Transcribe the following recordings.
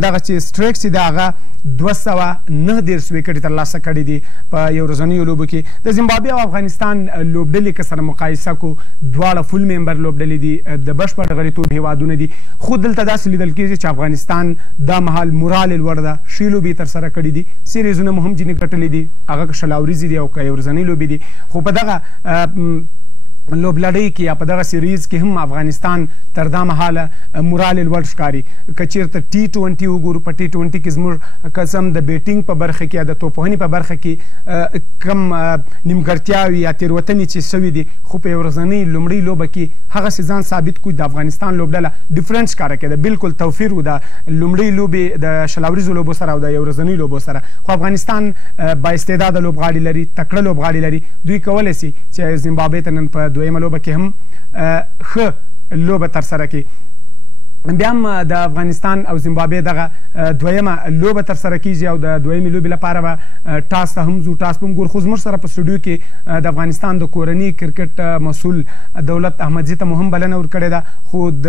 دغه چې سټریکس دی هغه 219 وکټې ترلاسه کړي دي په یو ورځنیو لوبو کې. د زیمبابوې او افغانستان لوبډلې که سره مقایسه کو دواړه فول ممبر لوبډلې دي د بشپړ غړیتوب هیوادونه دي، خو دلته داسې لیدل کېږي چې افغانستان دا مهال مورال یې لوړ ده، ښې لوبې ترسره کړي دي، سیریزونه مو هم ځینې ګټلي دي، هغه که شل اوريزې دي او که یو ورځنۍ لوبې دي. خو په دغه لوبلړۍ کې یا په دغه سیریز کې هم افغانستان تر دا مهاله مورال یې لوړ ښکاري. که چېرته T20 وګورو، په T20 کې زموږ قسم د بیټینګ په برخه کې یا د توپوهنې په برخه کې کم نیمګړتیاوې یا تېروتنې چې سوي دي، خو په یو ورځنۍ لومړۍ لوبه کې هغسې ځان ثابت کړو. د افغانستان لوبډله ډیفرنس ښکاره کېده، بلکل توفیر و د لومړۍ لوبې د شل اوريزو لوبو سره او د یو ورځنۍ لوبو سره. خو افغانستان بااستعداده لوبغاړي لري، تکړه لوبغاړي لري، دوی کولی سي چې زیمبابوې ته نن په دویمه لوبه کې هم ښه لوبه ترسره کړي. بیا هم د افغانستان او زیمبابوې دغه دویمه لوبه ترسره کیږي او د دویمې لوبې لپاره به ټاس ته هم ځو. ټاس به هم ګورو، خو زموږ سره په سټوډیو کې د افغانستان د کورني کرکټ مسؤل دولت احمدزي ته مو هم بلنه ورکړې ده، خو د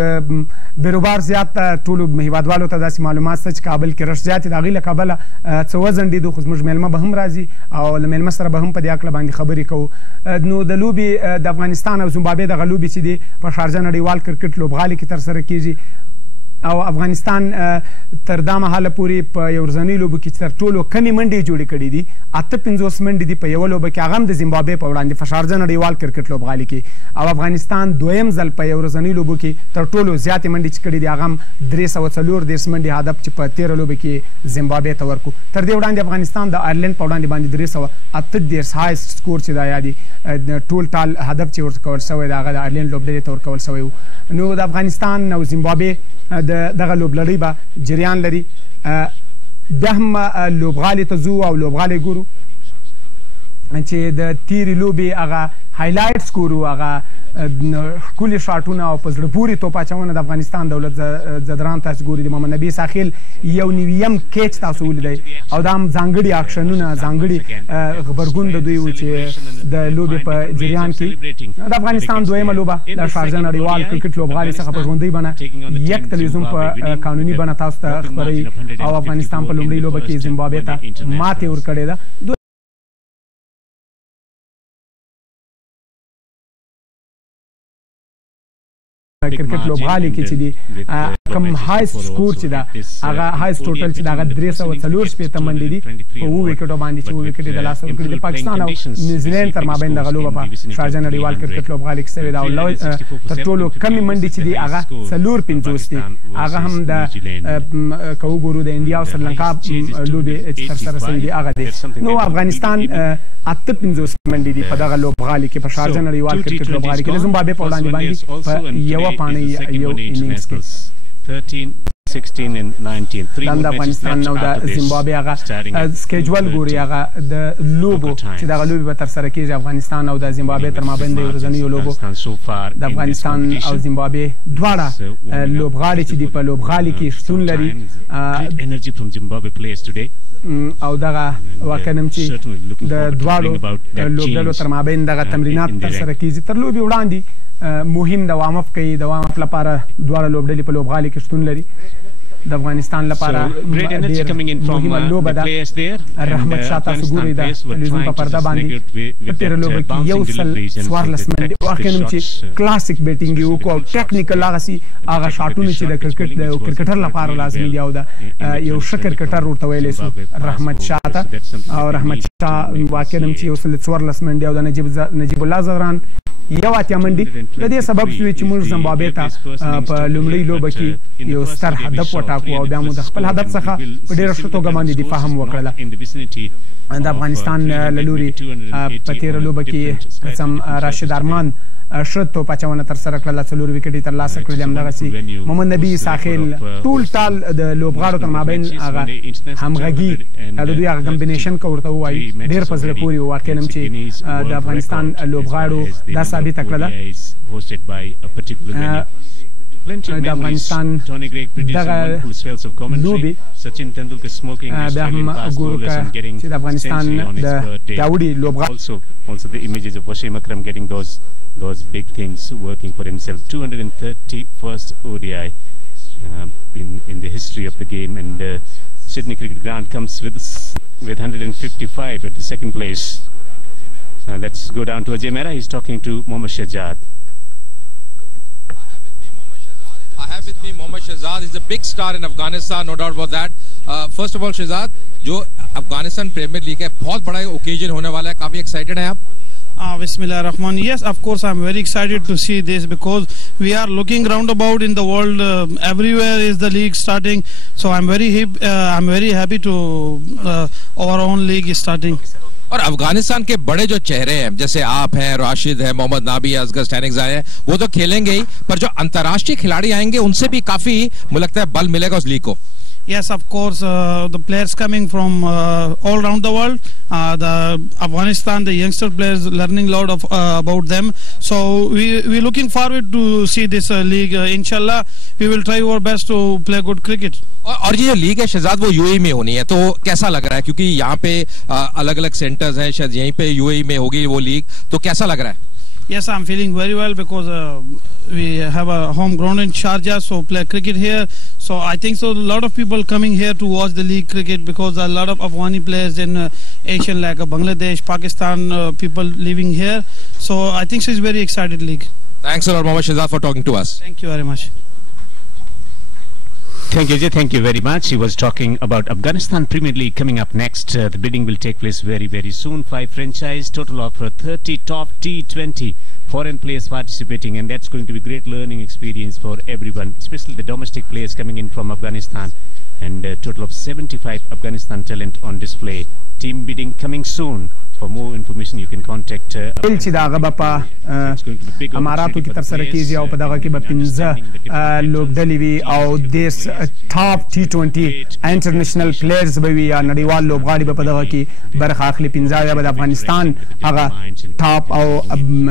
بیروبار زیات ټولو هیوادوالو ته داسې معلومات شته چې کابل کې رش زیات دی، د هغې له کبله څه وځنډېدو، خو زموږ میلمه به هم راځي او له میلمه سره به هم په دې هکله باندې خبرې کوو. نو د لوبې د افغانستان او زیمبابوې دغه لوبې چې دي په شارجه نړیوال کرکټ لوبغالي کې ترسره کیږي او افغانستان تر دا مهاله پورې په یو ورځنۍ لوبو کې تر ټولو کمې منډې جوړې کړي دي، 58 منډې دي په یوه لوبه کې، هغه هم د زیمبابوې په وړاندې په شارجه نړیوال کرکټ لوبغالي کې. او افغانستان دویم ځل په یو ورځنۍ لوبو کې تر ټولو زیاتې منډې چې کړي دي هغه هم 334 منډې هدف چې په 13 لوبو کې زیمبابوې ته ورکړو. تر دې وړاندې افغانستان د آیرلینډ په وړاندې باندې 338 هایسټ سکور چې دا یادي ټول ټال هدف چې ورکول شوی دی هغه د آیرلینډ لوبډلې ته ورکول شوی و. نو د افغانستان او زیمبابوې دغه لوبلړۍ به جریان لري. بیا هم لوبغالي ته ځو او لوبغالي ګورو چې د تیرې لوبې هغه هایلایټس ګورو، هغه ښکلي شاټونه او په زړه پورې توپ اچونه د افغانستان دولت زدران تاسو ګوري. د محمد نبي ساخیل یو نویم کیچ تاسو ولیدی او دا هم ځانګړي اکشنونه، ځانګړي غبرګون د دوی و چې د لوبې په جریان کې د افغانستان دویمه لوبه د شارجه نړیوال کرکټ لوبغالي څخه په ژوندۍ بڼه یک تلویزیون په قانوني بڼه تاسو ته خپروي او افغانستان په لومړۍ لوبه کې زیمبابوې ته ماتې ورکړې ده. کرکټ لوبغالي کې چې دی کم هایست سکور چې ده هغه هایست ټوټل چې ده هغه 340 منډې دي په 7 وکټو باندې چې 7 وکټې د لاسه ورکړي. د پاکستان او نیوزیلینډ تر مابین دغه لوبه په شارجه نړیوال کرکټ لوبغالي کې سوې ده او تر ټولو کمې منډې چې دي هغه 450 دي، هغه هم د که وګورو د انډیا او سریلانکا لوبې چې ترسره سوي دي هغه دی. نو افغانستان 58 منډې دي په دغه لوبغالي کې په شارجه نړیوال کرکټ لوبغالي کې د زیمبابوې په وړاندې باندې په یوه پاڼه یو انینګز کې 13 16 and 19 دا د افغانستان او د زیمبابوې هغه سکیجول ګوري، هغه د لوبو چې دغه لوبې به ترسره کېږي افغانستان او د زیمبابوې تر مابین د یو ورځنیو لوبو. د افغانستان او زیمبابوې دواړه لوبغاړي چې دي په لوبغالي کې شتون لري او دغه واقعا هم چې د دواړو لوبډلو تر مابین دغه تمرینات ترسره کېږي. تر لوبې وړاندې مهم د وارم اپ کوي، د وارم اپ لپاره دواړه لوبډلې په لوبغالي کې شتون لري. د افغانستان لپاره ډېر مهمه لوبه ده. رحمت شاه تاسو ګورئ د تلویزیون په پرده باندې په تېره لوبه کې 114 منډې واقعا هم چې کلاسیک بیټینګ یې وکړو او ټیکنیکل هغسې هغه شاټونه چې د کرکټ د یو کرکټر لپاره لازمي دي او د یو ښه کرکټر ورته ویلی سو رحمت شاه ته. او رحمت شاه واقعا هم چې 114 منډې او د نجیب الله زدران یو اتیا منډې د دې سبب شوې چې موږ زیمبابوې ته په لومړۍ لوبه کې یو ستر هدف وټاکو او بیا مو د خپل هدف څخه په ډېره ښه توګه باندې دفاع هم وکړله. د افغانستان له لوري په تېره لوبه کې قسم راشد ارمان ښه توپ اچونه ترسره کړله، 4 وکټې ترلاسه کړلې. همدغسې محمد نبي ساخیل ټول ټال د لوبغاړو تر مابین هغه همغږي د دوی هغه کمبینیشن که ورته ووایي ډېر په زړه پورې و. واقعا هم چې د افغانستان لوبغاړو دا ثابته کړله د افغانستان دغه لوبې بیا هم ګورو که چې د افغانستان د پیاوړي لوبغاړو those big things working for himself. 231st ODI in the history of the game, and Sydney Cricket Ground comes with 155 at the second place. Let's go down to Ajay Mehra. He's talking to Mohammad Shahzad. I have with me Mohammad Shahzad. He's a big star in Afghanistan, no doubt about that. First of all, Shahzad, जो Afghanistan Premier League है, बहुत बड़ा occasion होने वाला है. काफी excited हैं आप? Bismillah Rahman. Yes, of course, I'm very excited to see this because we are looking roundabout in the world. Everywhere is the league starting, so I'm very happy to our own league is starting. और अफगानिस्तान के बड़े जो चेहरे हैं, जैसे आप हैं, राशिद है, मोहम्मद नाबी है, असगर स्टैनिक्स आए हैं, वो तो खेलेंगे ही, पर जो अंतर्राष्ट्रीय खिलाड़ी आएंगे उनसे भी काफी मुझे लगता है बल मिलेगा उस लीग को. Yes, of course, the players coming from all around the world. The Afghanistan, the youngster players learning a lot of about them. So we're looking forward to see this league. Inshallah, we will try our best to play good cricket. और ये जो league है शहजाद वो UAE में होनी है, तो कैसा लग रहा है? क्योंकि यहाँ पे अलग-अलग सेंटर्स हैं, शायद यहीं पे यूएई में होगी वो लीग, तो कैसा लग रहा है? Yes, I'm feeling very well because we have a home ground in Sharjah, so play cricket here. So I think so. A lot of people coming here to watch the league cricket because a lot of Afghani players in Asian like Bangladesh, Pakistan, people living here. So I think so it's very excited league. Thanks a lot, Mohammad Shahzad, for talking to us. Thank you very much. Thank you, Jay. Thank you very much. He was talking about Afghanistan Premier League coming up next. The bidding will take place very, very soon. 5 franchise, total of 30 top T20 foreign players participating, and that's going to be great learning experience for everyone, especially the domestic players coming in from Afghanistan. And a total of 75 Afghanistan talent on display. Team bidding coming soon. For more information, you can contact چې دا غبا په اماراتو کې تر سره کیږي او په دغه کې به 15 لوبډلې وي او دیس ټاپ T20 انټرنیشنل پلیئرز به وي یا نړیوال لوبغاړي به په دغه کې برخه اخلي. 15 یا به د افغانستان هغه ټاپ او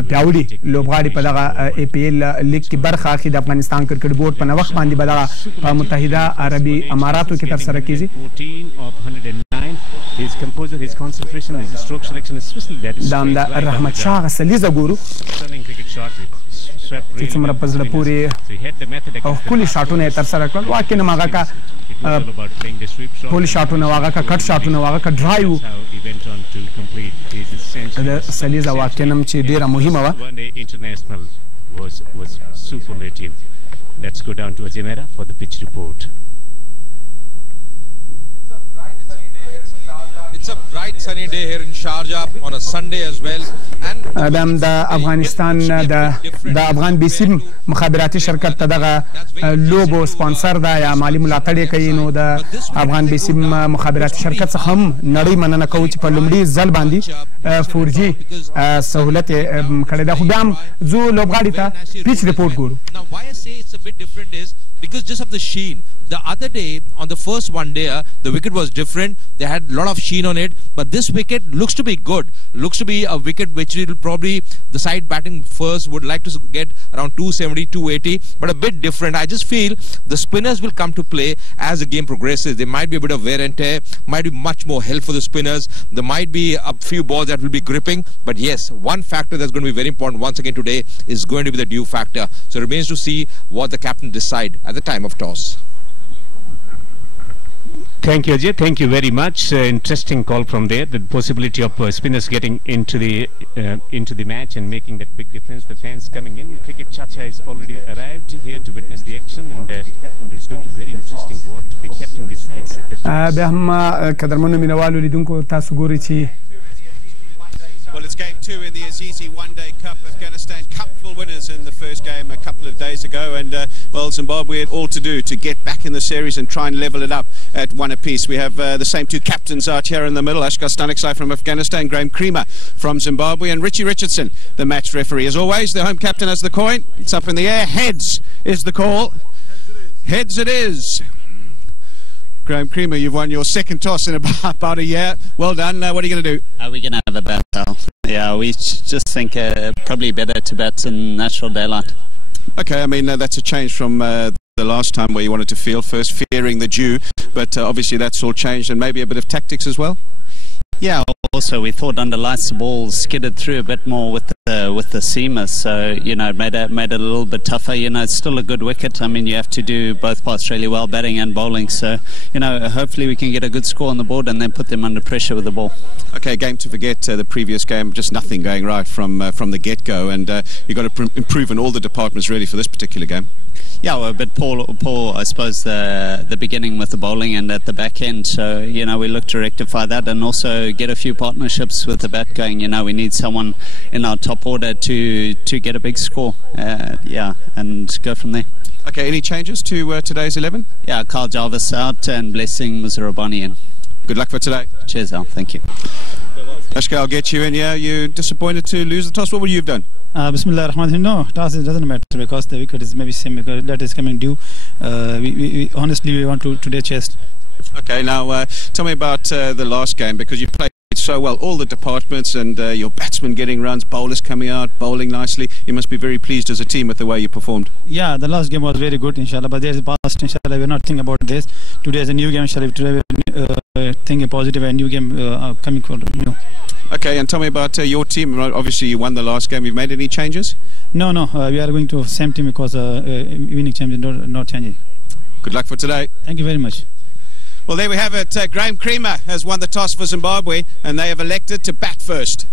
پیاوړي لوبغاړي په دغه APL لیګ کې برخه اخلي. د افغانستان کرکټ بورډ په نوښت باندې به دغه په متحده عربي اماراتو کې تر سره کیږي. His composure, his concentration, his stroke selection, especially that is دا رحمت شاه غسلیزه ګورو چې څومره په زړه پورې او ښکلي شاټونه یې ترسره کړل. واقعا هغه کا پولي شاټونه هغه کا کټ شاټونه هغه کا ډرایو د سلیزه واقعا هم چې ډېره مهمه وه. International was superlative. Let's go down to Ajay Mehra for the pitch report. It's a bright sunny day here in Sharjah on a Sunday as well. And د افغانستان د افغان بیسیم مخابراتي شرکت ته دغه لوبو سپانسر ده یا مالی ملاتړ یې کوي. نو د افغان بیسیم مخابراتي شرکت څخه هم نړۍ مننه کوو چې په لومړي ځل باندې 4G سهولت یې کړی ده. خو بیا هم ځو لوبغاړي ته پیچ ریپورټ ګورو. Now why I say it's a bit different is because just of the sheen. The other day on the first one day the wicket was different. They had a lot of sheen on it, but this wicket looks to be good. Looks to be a wicket which will probably the side batting first would like to get around 270, 280, but a bit different. I just feel the spinners will come to play as the game progresses. There might be a bit of wear and tear, might be much more help for the spinners. There might be a few balls that will be gripping, but yes, one factor that's going to be very important once again today is going to be the dew factor. So it remains to see what the captain decide at the time of toss. Thank you, Ajay. Thank you very much. Interesting call from there. The possibility of spinners getting into the match and making that big difference. The fans coming in. Cricket Chacha has already arrived here to witness the action, and it's going to be very interesting what to be kept in this thing. بیا هم قدرمنو مینوالو لیدونکو تاسو ګورئ چې Well, it's game 2 in the Azizi One-Day Cup. Afghanistan comfortable winners in the first game a couple of days ago, and well, Zimbabwe had all to do to get back in the series and try and level it up at one apiece. We have the same two captains out here in the middle: Afghanistan Staniksai from Afghanistan, Graham Creamer from Zimbabwe, and Richie Richardson, the match referee. As always, the home captain has the coin. It's up in the air. Heads is the call. Heads it is. Graham Creamer, you've won your second toss in about a year. Well done. What are you going to do? We're going to have a battle. Yeah, we just think probably better to bat in natural daylight. Okay, I mean, that's a change from the last time where you wanted to field first, fearing the dew. But obviously that's all changed, and maybe a bit of tactics as well? Yeah, also we thought under lights the ball skidded through a bit more with the seamer, so you know, it made it a little bit tougher. You know, it's still a good wicket. I mean, you have to do both parts really well, batting and bowling. So you know, hopefully we can get a good score on the board and then put them under pressure with the ball. Okay, game to forget the previous game, just nothing going right from the get-go, and you've got to improve in all the departments really for this particular game. Yeah, we're a bit poor, I suppose, the beginning with the bowling and at the back end. So, you know, we look to rectify that and also get a few partnerships with the bat going. You know, we need someone in our top order to get a big score. Yeah, and go from there. Okay, any changes to today's 11? Yeah, Carl Jarvis out and Blessing Muzarabani in. Good luck for today. Cheers, Al. Thank you. Ashka, I'll get you in here. You disappointed to lose the toss? What would you have done? Bismillah ar-Rahman ar-Rahim. No, toss doesn't matter because the wicket is maybe same because that is coming due. We honestly we want to today chase. Okay, now tell me about the last game, because you played so well, all the departments, and your batsmen getting runs, bowlers coming out, bowling nicely. You must be very pleased as a team with the way you performed. Yeah, the last game was very good, inshallah, but there's past, inshallah, we're not thinking about this. Today is a new game, inshallah. Today we're thinking positive, and new game coming for you. Okay, and tell me about your team. Obviously you won the last game. You've made any changes? No, we are going to same team because winning champion not changing. Good luck for today. Thank you very much. Well, there we have it. Graham Creamer has won the toss for Zimbabwe, and they have elected to bat first.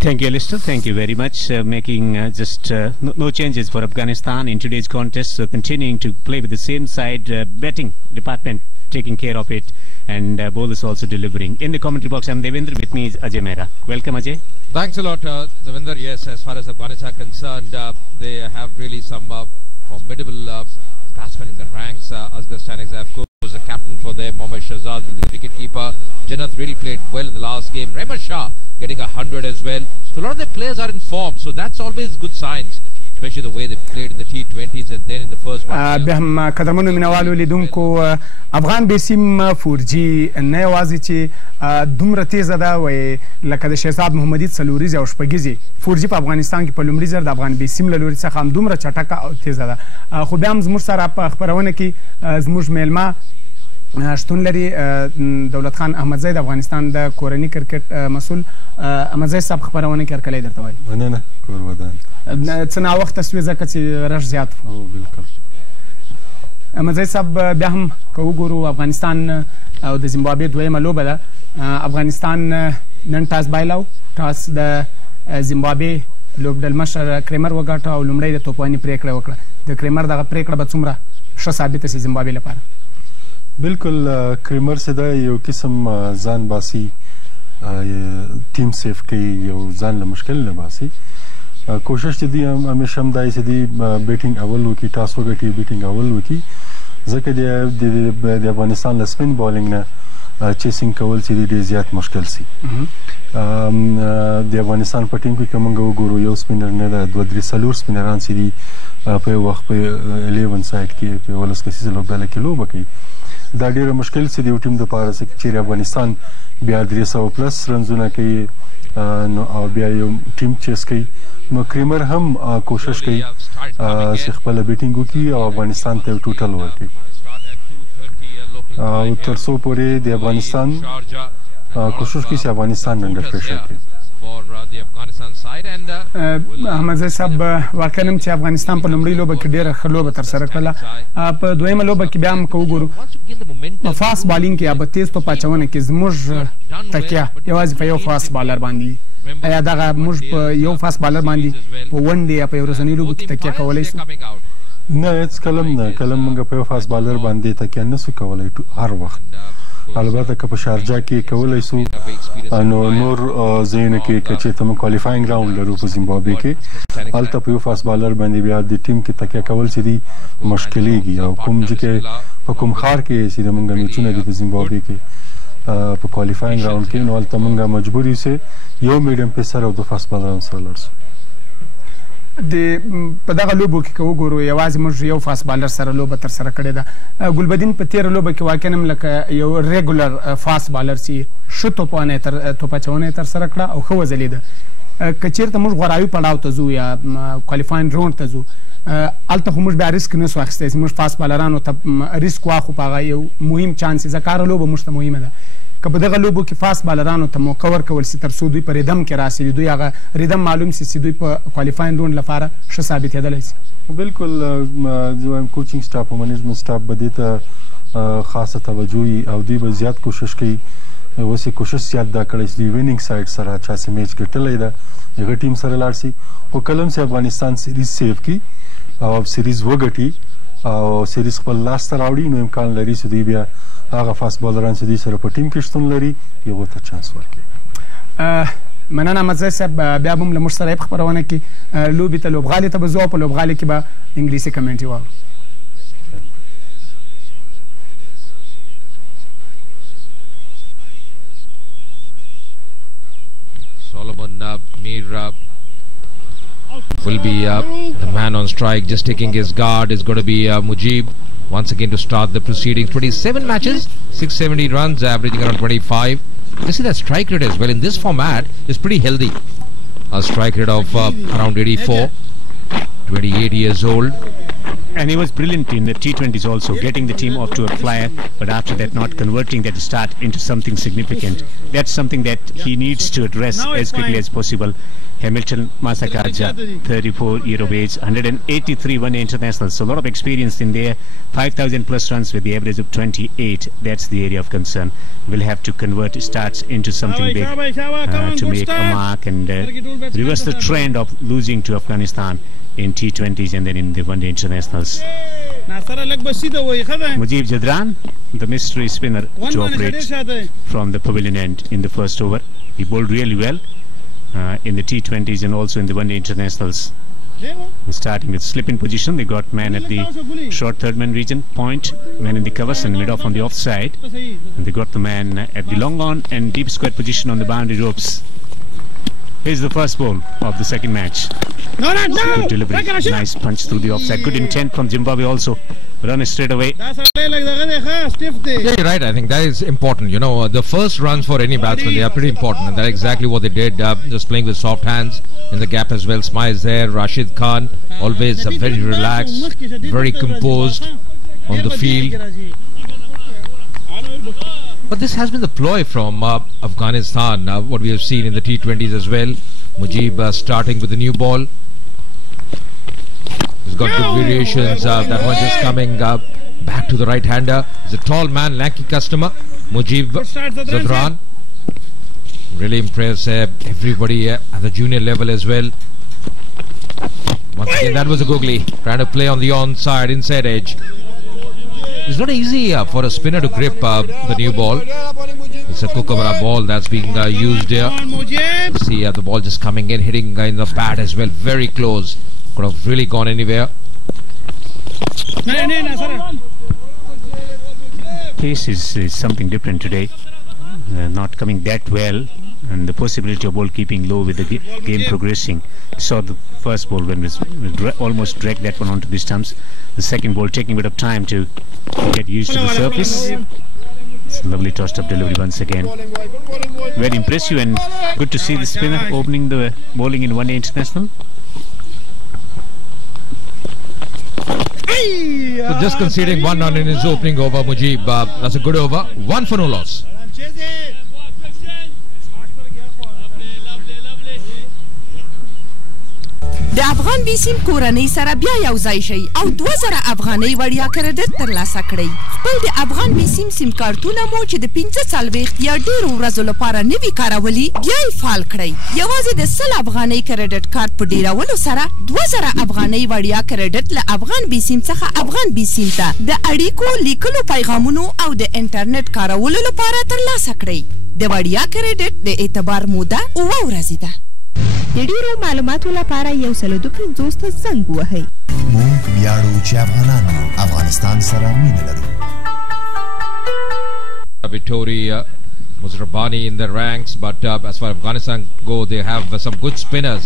Thank you, Alistair. Thank you very much. Making just no changes for Afghanistan in today's contest. So continuing to play with the same side, batting department taking care of it, and bowlers also delivering. In the commentary box, I'm Devendra. With me is Ajay Mehra. Welcome, Ajay. Thanks a lot, Devendra. Yes, as far as Afghanistan are concerned, they have really some formidable batsmen in the ranks. Asghar Stanix, of course, was the captain for them. Mohammad Shahzad, the wicketkeeper. Janath really played well in the last game. Rehman Shah getting 100 as well. So a lot of the players are in form. So that's always good signs, especially the way they played in the T20s and then in the first one. بهم قدرمنو مینوالو لیدونکو افغان بیسیم 4G نه یوازې چې دومره تیزه ده وایي لکه د شهزاد محمدي څلوریزې او شپږیزې 4G په افغانستان کې په لومړي ځل د افغان بیسیم له لوري څخه همدومره چټکه او تیزه ده. خو بیا هم زموږ سره په خپرونه کې زموږ میلمه شتون لري دولت خان احمدزی د افغانستان د کورني کرکټ مسؤل. احمدزی صاحب خپرونه کې هرکلی درته وایي. مننه کور ودان. څه ناوخته سوې ځکه چې رش زیات و. او بالکل. احمدزی صاحب بیا هم که وګورو افغانستان او د زیمبابوې دویمه لوبه ده. افغانستان نن ټاس بایلو. ټاس د زیمبابوې لوبډلمشر کریمر وګاټه او لومړی د توپواني پرېکړه وکړه. د کریمر دغه پرېکړه به څومره ښه ثابته شي زیمبابوې لپاره؟ بالکل کریمر چې دا یو قسم ځان باسي ټیم سیف کوي یو ځان له مشکل نه باسي. کوشش چې دی همیشه هم دا چې دی بیټینګ اول وکړي ټاس وګټي بیټینګ اول وکړي ځکه د افغانستان له سپین بالینګ نه چیسینګ کول چې دی ډېر زیات مشکل سي. د افغانستان په ټیم کې که موږ وګورو یو سپینر نه ده دوه درې څلور سپینران چې دي په یو وخت په 11 سایډ کې په 11 کسیزه لوبډله کې لوبه کوي. دا ډېره مشکل چې د یو ټیم دپاره چیرې افغانستان بیا 300 پلس رنزونه کوي نو او بیا یو ټیم چیس کوي نو کریمر هم کوشش کوي چې خپله بیټینګ وکړي او افغانستان ته یو ټوټل ورکړي او تر څو پورې د افغانستان کوشش کوي چې افغانستان انډر پریشر کړي. احمدزی صاحب واقعا هم چې افغانستان په لومړۍ لوبه کې ډېره ښه لوبه ترسره کړله. په دویمه لوبه کې بیا هم که وګورو په فاست بالینګ کې یا په تیز توپ اچونه کې زموږ تکیه یوازې په یو فاست بالر باندې. ایا دغه موږ په یو فاست بالر باندې په ون ډې یا په یو ورځنۍ لوبو کې تکیه کولی شو؟ نه هېڅ کله نه کله موږ په یو فاست بالر باندې تکیه نسو کولی هر وخت. البته که په شارجه کې کولی سو نو نور ځایونه کې که چېرته موږ کوالیفاینګ راوند لرو په زیمبابوې کې هلته په یو فاست بالر باندې بیا د ټیم کې تکیه کول چې دي مشکلیږي او کوم ځای کې په کوم ښار کې چې د موږ میچونه دي په زیمبابوې کې په کوالیفاینګ راوند کې نو هلته موږ مجبور یو چې یو میډیم پیسر او د فاست بالرانو سره لاړ سو. په دغه لوبو کې که وګورو یوازې موږ یو فاست بالر سره لوبه ترسره کړې ده. ګلبدین په تېره لوبه کې واقعا هم لکه یو ریګولر فاست بالر چې ښه توپ اچونه یې ترسره کړه او ښه وځلېده. که چېرته موږ غوراوي پړاو ته ځو یا کوالیفاین راوند ته ځو هلته خو موږ بیا ریسک نسو اخیستی چې موږ فاست بالرانو ته ریسک واخلو په هغه یو مهم چانس ځکه هره لوبه موږ ته مهمه ده. که په دغه لوبو کې فاست بالرانو ته موقع ورکول سي تر څو دوی په ریدم کې راسي دوی هغه ریدم معلوم سي چې دوی په کوالیفاین روند لپاره ښه ثابتېدلی سي بالکل زه وایم کوچینګ سټاف او منیجمنت سټاف به دې ته خاصه توجه وي او دوی به زیات کوشش کوي اوس یې کوشش زیات دا کړی چې دوی وینینګ سایډ سره چا چې میچ ګټلی ده هغه ټیم سره لاړ سي خو کله هم چې افغانستان سیریز سیف کړي او سیریز وګټي او سیریز خپل لاس ته راوړي نو امکان لري چې دوی بیا هغه فاست بالران چې دوی سره په ټیم کې شتون لري هغو ته چانس ورکړي مننه احمدزی صاحب بیا به هم له موږ سره په خپرونه کې لوبې ته لوبغالي ته به ځو او په لوبغالي کې به انګلیسي کمنټري واورو Solomon Mir will be the man on strike, just taking his guard is going to be Mujib once again to start the proceedings. 27 matches, 670 runs, averaging around 25. You see that strike rate as well in this format is pretty healthy. A strike rate of around 84, 28 years old. And he was brilliant in the T20s also, getting the team off to a flyer, but after that not converting that start into something significant. That's something that he needs to address as quickly as possible. Hamilton Masakaja, 34 year of age, 183 one-day internationals, so a lot of experience in there, 5,000 plus runs with the average of 28. That's the area of concern. We'll have to convert starts into something big to make a mark and reverse the trend of losing to Afghanistan in T20s and then in the one-day internationals. Mujib Jadran, the mystery spinner to operate from the pavilion end in the first over. He bowled really well in the T20s and also in the one-day internationals. Starting with slip in position, they got man at the short third man region, point, man in the covers and mid off on the offside. And they got the man at the long on and deep square position on the boundary ropes. Here's the first ball of the second match. Good delivery, nice punch through the offside. Good intent from Zimbabwe also. Run it straight away. Yeah, you're right. I think that is important. You know, the first runs for any batsman, they are pretty important. And that's exactly what they did. Just playing with soft hands in the gap as well. Smiles there. Rashid Khan, always very relaxed, very composed on the field. But this has been the ploy from Afghanistan, what we have seen in the T20s as well. Mujib starting with the new ball. He's got good variations. That one just coming back to the right-hander. He's a tall man, lanky customer. Mujib Zadran. Really impressed everybody at the junior level as well. Once again, that was a googly. Trying to play on the onside, inside edge. It's not easy for a spinner to grip the new ball. It's a kookaburra ball that's being used here. See the ball just coming in, hitting in the pad as well. Very close. Could have really gone anywhere. Pace is something different today. Not coming that well. And the possibility of ball keeping low with the game progressing. Saw the first ball when we almost dragged that one onto the stumps. The second ball taking a bit of time to get used to the surface. It's a lovely tossed up delivery once again. Very impressive and good to see the spinner opening the bowling in one-day international. So just conceding 1 run in his opening over, Mujib. That's a good over. 1 for no loss. د افغان بیسیم کورنۍ سره بیا یو ځای شي او 2000 افغانۍ وړیا کریډټ ترلاسه کړئ. خپل د افغان بیسیم سیم کارتونه مو چې د 45 یا ډیرو ورځو لپاره نوي کارولي بیا یې فعال کړئ. یوازې د 100 افغانۍ کریډټ کارت په ډیرولو سره 2000 افغانۍ وړیا کریډټ له افغان بیسیم څخه افغان بیسیم ته د اړیکو لیکلو پیغامونو او د انټرنیټ کارولو لپاره ترلاسه کړئ. د وړیا کریډټ د اعتبار موده 9 ورځې ده. د ډیرو معلوماتو لپاره 152 ته زنګ وهئ. موږ ویاړو چې افغانان افغانستان سره مینه لرو. Victoria Muzrabani in the ranks, but as far as Afghanistan go, they have some good spinners.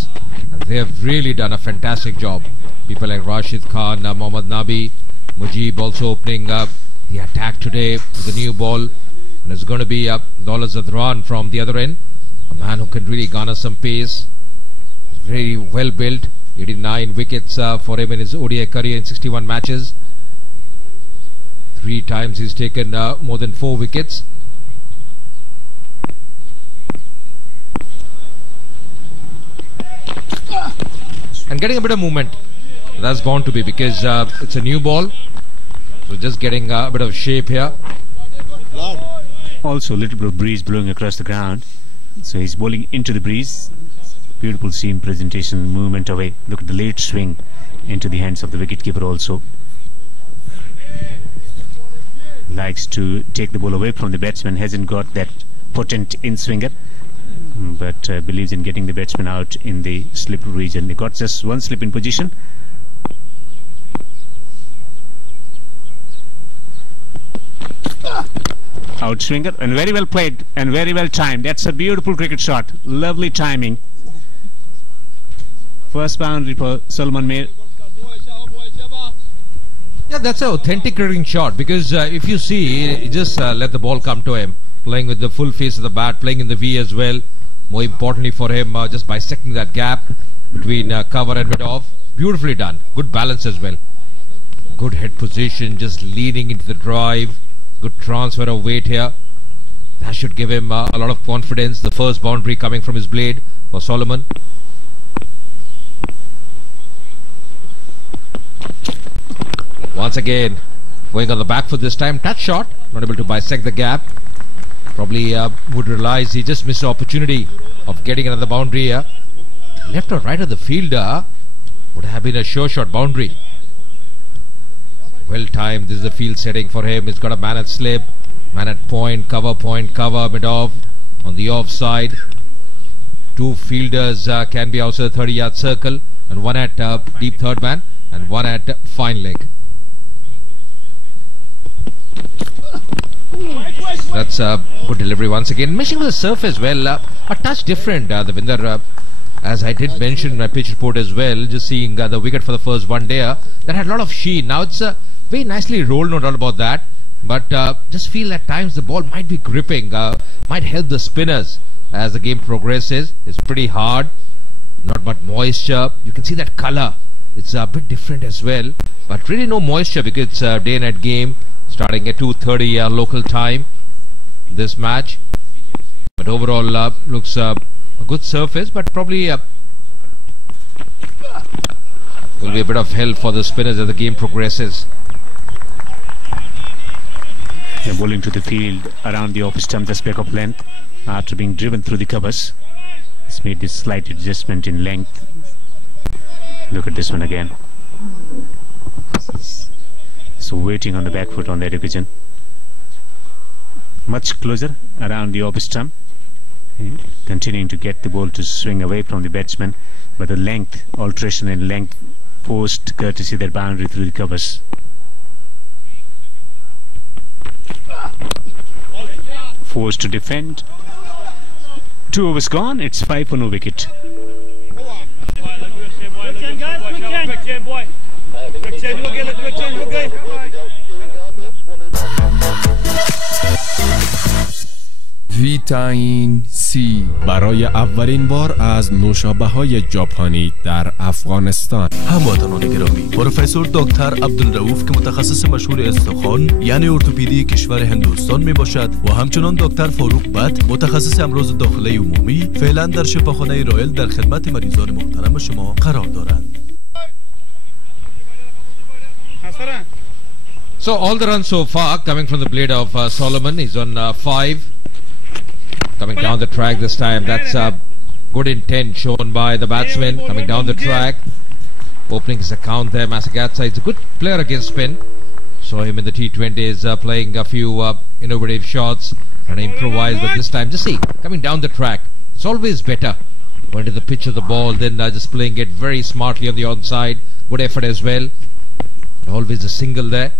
And they have really done a fantastic job. People like Rashid Khan, Mohammad Nabi, Mujib also opening the attack today with the new ball. And it's going to be Dawla Zadran from the other end. A man who can really garner some pace. Very well built. 89 wickets for him in his ODI career in 61 matches. 3 times he's taken more than 4 wickets. And getting a bit of movement. That's bound to be because it's a new ball. So just getting a bit of shape here. Also a little bit of breeze blowing across the ground. So he's bowling into the breeze. Beautiful seam presentation, movement away. Look at the late swing into the hands of the wicketkeeper also. Likes to take the ball away from the batsman. Hasn't got that potent in-swinger, but believes in getting the batsman out in the slip region. They got just one slip in position. Outswinger, and very well played and very well timed. That's a beautiful cricket shot. Lovely timing. First boundary for Solomon Mir. Yeah, that's an authentic cricketing shot because if you see, he just let the ball come to him, playing with the full face of the bat, playing in the V as well. More importantly for him, just bisecting that gap between cover and mid-off. Beautifully done. Good balance as well. Good head position, just leading into the drive. Good transfer of weight here. That should give him a lot of confidence. The first boundary coming from his blade for Solomon. Once again, going on the back foot this time. Touch shot, not able to bisect the gap. Probably would realize he just missed the opportunity of getting another boundary here. Left or right of the fielder would have been a sure shot boundary. Well timed. This is the field setting for him. He's got a man at slip, man at point, cover, mid-off on the offside. Two fielders can be outside the 30-yard circle, and one at deep third man and one at fine leg. That's a good delivery once again. Missing with the surface well, a touch different. The Vinder, as I did mention in my pitch report as well, just seeing the wicket for the first one day that had a lot of sheen. Now it's very nicely rolled, no doubt about that. But just feel at times the ball might be gripping, might help the spinners as the game progresses. It's pretty hard, not much moisture. You can see that colour. It's a bit different as well, but really no moisture because it's a day and night game starting at 2:30 local time. This match, but overall looks a good surface, but probably will be a bit of help for the spinners as the game progresses. They're bowling to the field around the off stump, just back of length after being driven through the covers. It's made this slight adjustment in length. Look at this one again. So waiting on the back foot on that occasion. Much closer around the off stump, continuing to get the ball to swing away from the batsman, but the length, alteration in length forced courtesy that boundary through the covers. Forced to defend. 2 overs gone. It's 5 for no wicket. ویتامین C برای اولین بار از نوشابه‌های ژاپنی در افغانستان. هموطنان گرامی، پروفسور دکتر عبدالرؤوف که متخصص مشهور استخوان یعنی ارتوپدی کشور هندوستان می باشد و همچنان دکتر فاروق بت متخصص امراض داخلی عمومی فعلا در شفاخانه رایل در خدمت مریضان محترم شما قرار دارند. So all the runs so far coming from the blade of Solomon. He's on 5. Coming down the track this time. That's good intent shown by the batsman. Coming down the track, opening his account there. Masagatsa is a good player against spin. Saw him in the T20s playing a few innovative shots and improvise, but this time just see coming down the track. It's always better going to the pitch of the ball than just playing it very smartly on the onside. Good effort as well. Always a single there.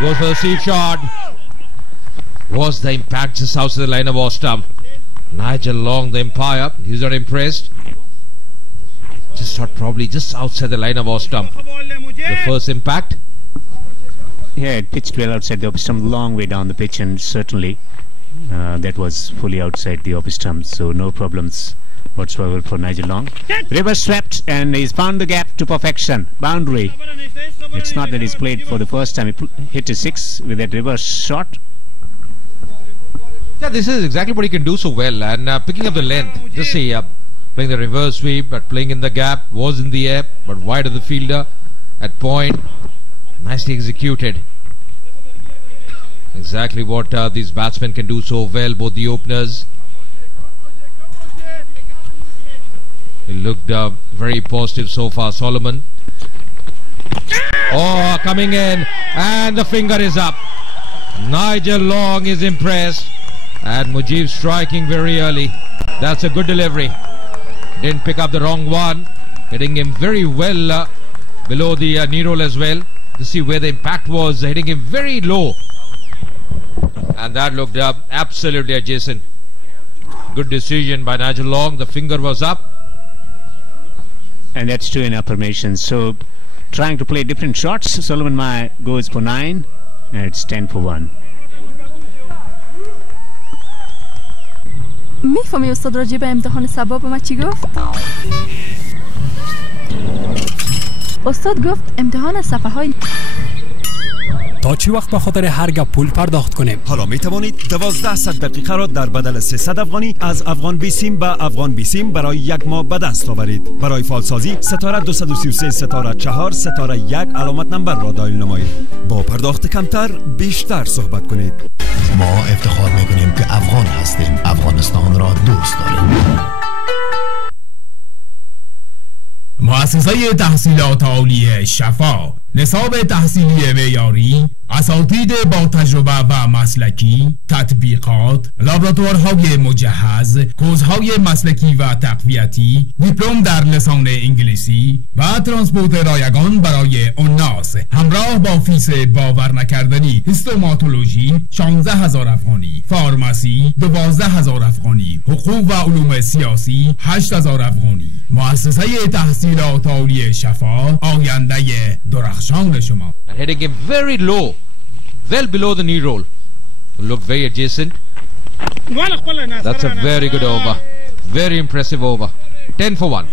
Goes for the seat shot. Was the impact just outside the line of off stump? Nigel Long, the umpire, he's not impressed. Just thought probably just outside the line of off stump. The first impact. Yeah, it pitched well outside the off stump, long way down the pitch, and certainly that was fully outside the off stump, so no problems whatsoever for Nigel Long. Reverse swept, and he's found the gap to perfection. Boundary. It's not that he's played for the first time. He hit a 6 with that reverse shot. Yeah, this is exactly what he can do so well, and picking up the length. Just see, playing the reverse sweep, but playing in the gap, was in the air, but wide of the fielder at point. Nicely executed. Exactly what these batsmen can do so well, both the openers. It looked very positive so far, Solomon. Oh, coming in, and the finger is up. Nigel Long is impressed, and Mujib striking very early. That's a good delivery. Didn't pick up the wrong one, hitting him very well below the knee roll as well. To see where the impact was, hitting him very low, and that looked absolutely adjacent. Good decision by Nigel Long. The finger was up, and that's 2 in affirmation. So trying to play different shots. Solomon Mai goes for 9, and it's 10 for 1. میفهمی استاد راجع به امتحان سبا به ما چی گفت؟ استاد گفت امتحان صفحه های تا چی وقت به خاطر هر گپ پول پرداخت کنیم؟ حالا می توانید 12 دقیقه را در بدل 300 افغانی از افغان بیسیم به افغان بیسیم برای 1 ماه به دست آورید. برای فالسازی ستاره 233 ستاره 4 ستاره 1 علامت نمبر را دایل نمایید. با پرداخت کمتر بیشتر صحبت کنید. ما افتخار میکنیم که افغان هستیم. افغانستان را دوست داریم. مؤسسه تحصیلات عالی شفا، نصاب تحصیلی معیاری، اساتید با تجربه و مسلکی، تطبیقات، لابراتوارهای مجهز، کوزهای مسلکی و تقویتی، دیپلم در لسان انگلیسی و ترانسپورت رایگان برای الناس، همراه با فیس باور نکردنی. هیستوماتولوژی 16000 افغانی، فارماسی 12000 افغانی، حقوق و علوم سیاسی 8000 افغانی. مؤسسه تحصیلات عالی شفا، آینده درخشان شما. Hitting him very low, well below the knee roll. Look very adjacent. That's a very good over, very impressive over. 10 for 1.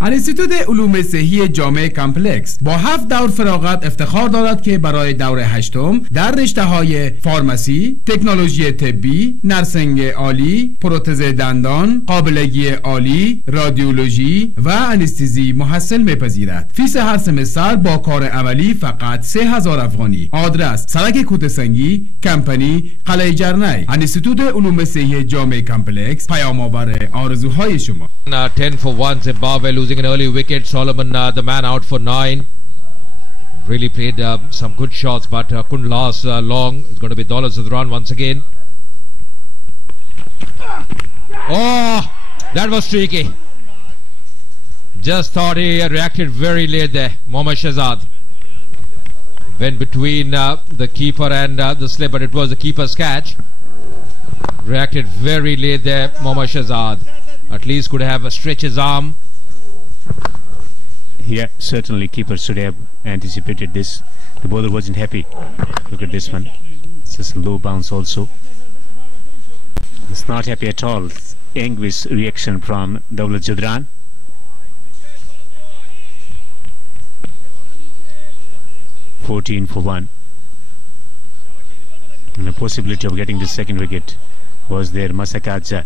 انستیتوت علوم صحی جامع کامپلکس با 7 دور فراغت افتخار دارد که برای دور 8م در رشته‌های فارماسی، تکنولوژی طبی، نرسنگ عالی، پروتز دندان، قابلگی عالی، رادیولوژی و انستزی محصل می‌پذیرد. فیس هر سمستر با کار عملی فقط 3000 افغانی. آدرس: سرک کوتسنگی، کمپانی، قلعه جرنی. انستیتوت علوم صحی جامع کامپلکس، پیام‌آور آرزوهای شما. 10 for 1, Zimbabwe losing an early wicket. Solomon, the man, out for 9. Really played some good shots, but couldn't last long. It's going to be Dollars of the run once again. Oh, that was tricky. Just thought he reacted very late there. Mohammad Shahzad went between the keeper and the slip, but it was the keeper's catch. Reacted very late there, Mohammad Shahzad. At least could have stretched his arm. Yeah, certainly keeper should have anticipated this. The bowler wasn't happy. Look at this one. It's just a low bounce also. It's not happy at all. Anguish reaction from Dawlat Judran. $14 for 1. And the possibility of getting the second wicket was there. Masakaja,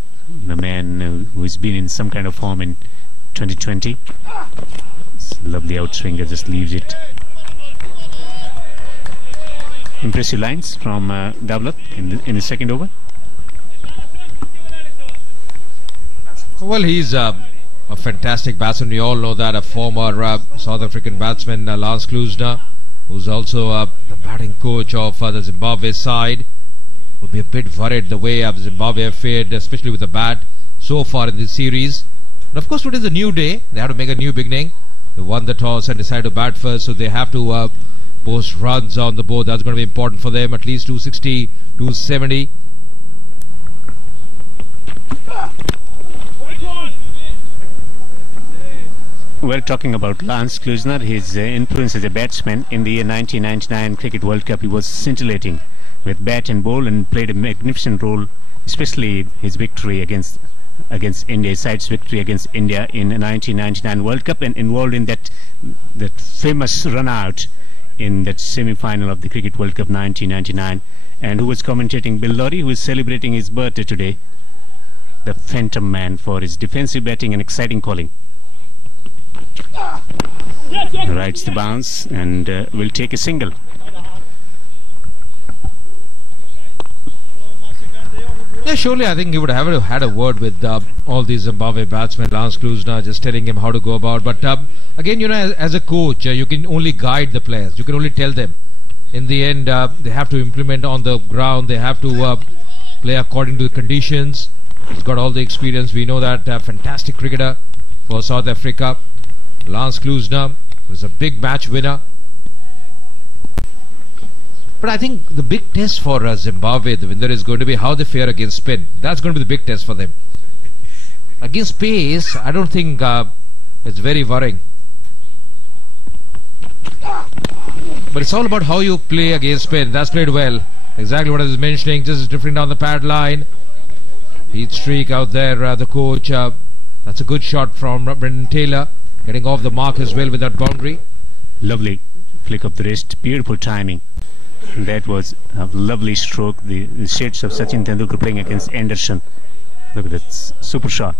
the man who's been in some kind of form in 2020. Lovely outswinger, just leaves it. Impressive lines from Dawlat in the second over. Well, he's a fantastic batsman. We all know that. A former South African batsman, Lance Klusener, who's also the batting coach of the Zimbabwe side. Would be a bit worried the way Zimbabwe have fared, especially with the bat so far in this series. But of course, it is a new day. They have to make a new beginning. They won the toss and decided to bat first, so they have to post runs on the board. That's going to be important for them. At least 260, 270. We're talking about Lance Klusener. His influence as a batsman in the year 1999 Cricket World Cup. He was scintillating with bat and ball and played a magnificent role, especially his victory against India, side's victory against India in 1999 World Cup, and involved in that famous run out in that semi-final of the Cricket World Cup 1999, and who was commentating, Bill Lawry, who is celebrating his birthday today. The Phantom Man for his defensive batting and exciting calling. Rides the bounce and will take a single. Yeah, surely I think he would have had a word with all these Zimbabwe batsmen, Lance Klusener, just telling him how to go about. But again, you know, as a coach, you can only guide the players. You can only tell them. In the end, they have to implement on the ground. They have to play according to the conditions. He's got all the experience. We know that fantastic cricketer for South Africa. Lance Klusener was a big match winner. But I think the big test for Zimbabwe, Devinder, is going to be how they fare against spin. That's going to be the big test for them. Against pace, I don't think it's very worrying. But it's all about how you play against spin. That's played well. Exactly what I was mentioning, just drifting down the pad line. Heat streak out there, the coach. That's a good shot from Brendan Taylor, getting off the mark as well with that boundary. Lovely flick of the wrist, beautiful timing. That was a lovely stroke. The shades of Sachin Tendulkar playing against Anderson. Look at that super shot.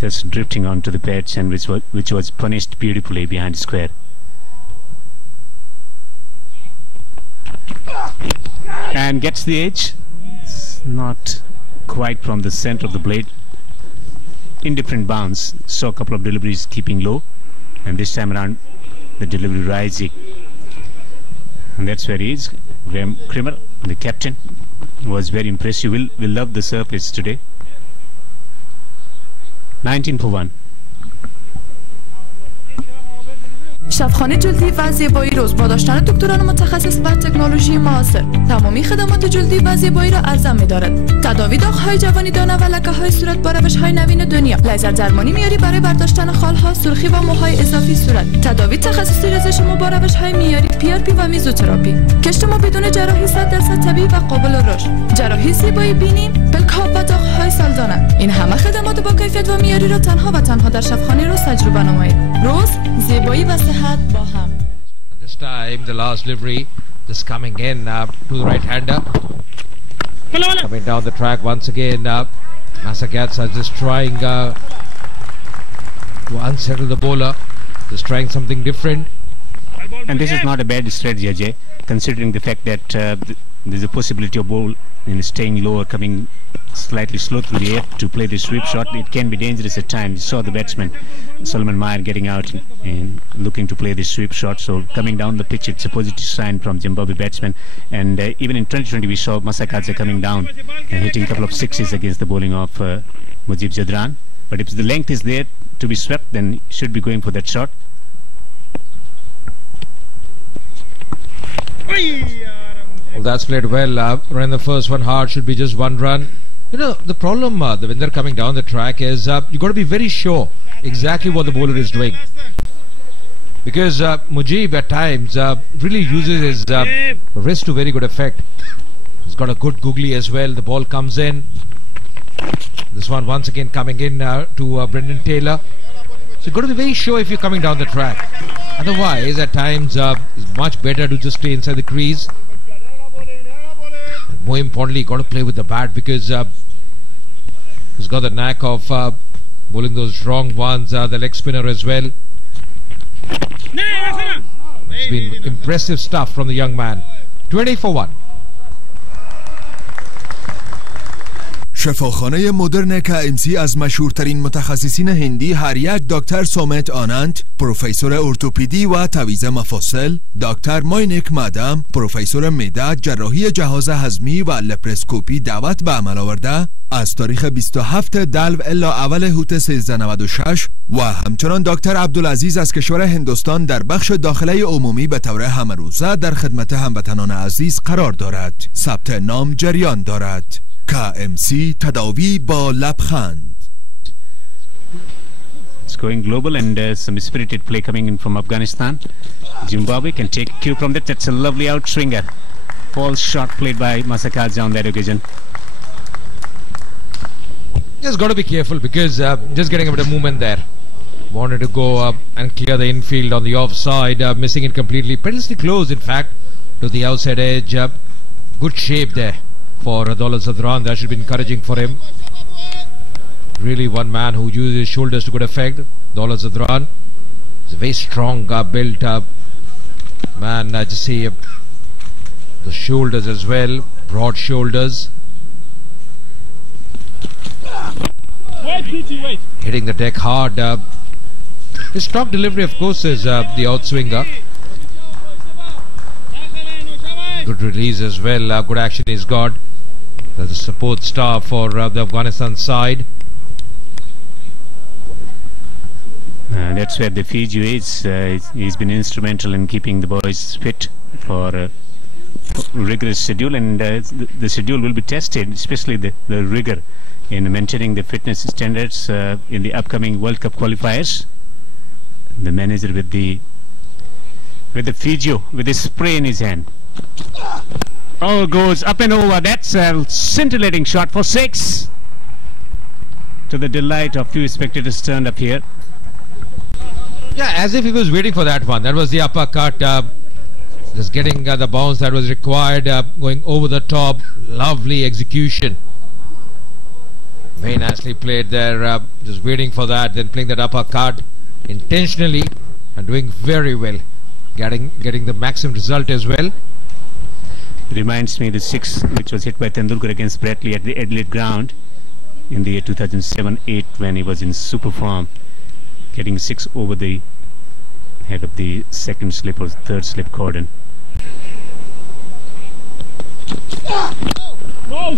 Just drifting onto the patch, and which was punished beautifully behind square. And gets the edge. It's not quite from the center of the blade. Indifferent bounce. Saw a couple of deliveries keeping low, and this time around the delivery rising. And that's where he is. Graham Krimmer, the captain, was very impressive. We'll love the surface today. 19 for 1. شفاخانه جلدی و زیبایی روز با داشتن دکتران متخصص و تکنولوژی معاصر تمامی خدمات جلدی و زیبایی را ارزان می‌دارد. تداوی داغ‌های جوانی دانه و لکه‌های صورت با روش‌های نوین دنیا، لیزر درمانی معیاری برای برداشتن خال‌ها، سرخی و موهای اضافی صورت، تداوی تخصصی ریزش مو با روش‌های معیاری PRP و میزوتراپی، کشت مو بدون جراحی 100% طبیعی و قابل رشد، جراحی زیبایی بینی، پلک‌ها و داغ‌های سالدانه. این همه خدمات با کیفیت و معیاری را تنها و تنها در شفاخانه روز تجربه نمایید. روز زیبایی و This time the last delivery just coming in to the right hander, coming down the track once again. Masakats are just trying to unsettle the bowler, just trying something different. And this is not a bad strategy, Ajay, considering the fact that there's a possibility of ball staying lower, coming slightly slow through the air to play the sweep shot. It can be dangerous at times. You saw the batsman Solomon Meyer getting out and looking to play the sweep shot. So coming down the pitch, it's a positive sign from Zimbabwe batsmen. And even in 2020, we saw Masakadze coming down and hitting a couple of sixes against the bowling of Mujib Jadran. But if the length is there to be swept, then he should be going for that shot. Well, that's played well. Ran the first one hard, should be just one run. You know, the problem when they're coming down the track is you got to be very sure exactly what the bowler is doing. Because Mujib at times really uses his wrist to very good effect. He's got a good googly as well. The ball comes in. This one once again coming in to Brendan Taylor. So you've got to be very sure if you're coming down the track. Otherwise, at times, it's much better to just stay inside the crease. More importantly, got to play with the bat because he's got the knack of bowling those wrong ones, the leg spinner as well. It's been impressive stuff from the young man. 20 for 1. شفاخانه مدرن KMC از مشهورترین متخصصین هندی هر یک دکتر سومت آنند، پروفسور ارتوپدی و تعویض مفاصل، دکتر ماینک مادام، پروفسور معده، جراحی جهاز هضمی و لپراسکوپی دعوت به عمل آورده از تاریخ 27 دلو الا اول هوت 1396 و همچنان دکتر عبدالعزیز از کشور هندوستان در بخش داخله عمومی به طور همه روزه در خدمت هموطنان عزیز قرار دارد. ثبت نام جریان دارد. KMC تداوی با لبخند. It's going global and some spirited play coming in from Afghanistan. Zimbabwe can take a cue from that. That's a lovely outswinger. False shot played by Masakadze on that occasion. Just got to be careful because just getting a bit of movement there. Wanted to go up and clear the infield on the offside, missing it completely. Perilously close, in fact, to the outside edge. Good shape there for Daulat Zadran. That should be encouraging for him. Really one man who uses his shoulders to good effect. Daulat Zadran. He's a very strong built man. Just see the shoulders as well. Broad shoulders. Hitting the deck hard. His strong delivery, of course, is the outswinger. Good release as well. Good action he's got. There's a support star for the Afghanistan side. That's where the Fiji is. He's been instrumental in keeping the boys fit for a rigorous schedule, and the schedule will be tested, especially the rigor in maintaining the fitness standards in the upcoming World Cup qualifiers. The manager with the Fiji with his spray in his hand. Oh, goes up and over. That's a scintillating shot for 6. To the delight of few spectators turned up here. Yeah, as if he was waiting for that one. That was the uppercut. Just getting the bounce that was required. Going over the top. Lovely execution. Very nicely played there. Just waiting for that. Then playing that uppercut intentionally and doing very well. Getting the maximum result as well. Reminds me the 6 which was hit by Tendulkar against Bradley at the Adelaide ground in the year 2007-8 when he was in super form, getting 6 over the head of the second slip or third slip cordon.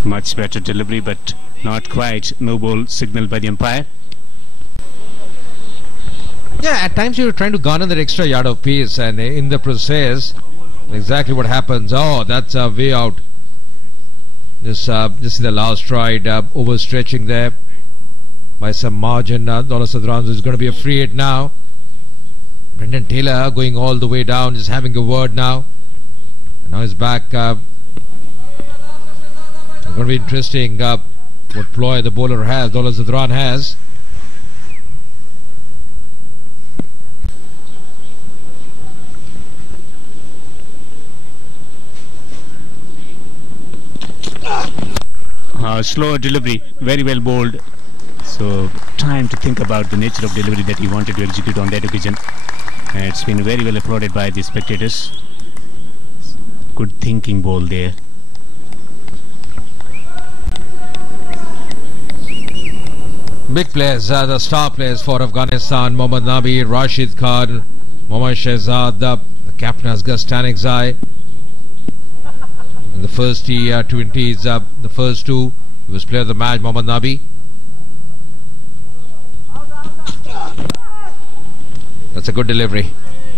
Much better delivery, but not quite. No ball signaled by the umpire. Yeah, at times you're trying to garner that extra yard of pace, and in the process, exactly what happens. Oh, that's way out. Just see the last stride, overstretching there by some margin. Daulat Zadran is going to be a free hit now. Brendan Taylor going all the way down, just having a word now. And now he's back. It's going to be interesting what ploy the bowler has, Daulat Zadran has. Slow delivery, very well bowled. So time to think about the nature of delivery that he wanted to execute on that occasion. It's been very well applauded by the spectators. Good thinking ball there. Big players, the star players for Afghanistan: Mohammad Nabi, Rashid Khan, Mohammad Shehzad, the captain Asghar Stanekzai. In the first T20s, the first 2, he was player of the match, Mohammad Nabi. That's a good delivery.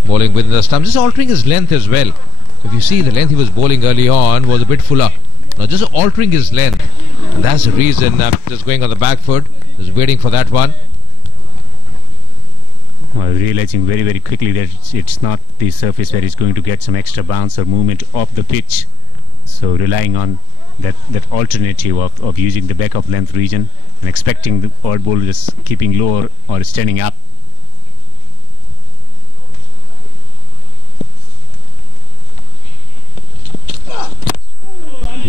Bowling within the stumps. Just altering his length as well. If you see, the length he was bowling early on was a bit fuller. Now just altering his length. And that's the reason just going on the back foot. Just waiting for that one. Well, realizing very, very quickly that it's not the surface where he's going to get some extra bounce or movement off the pitch. So relying on that alternative of using the back of length region and expecting the odd ball just keeping low or standing up.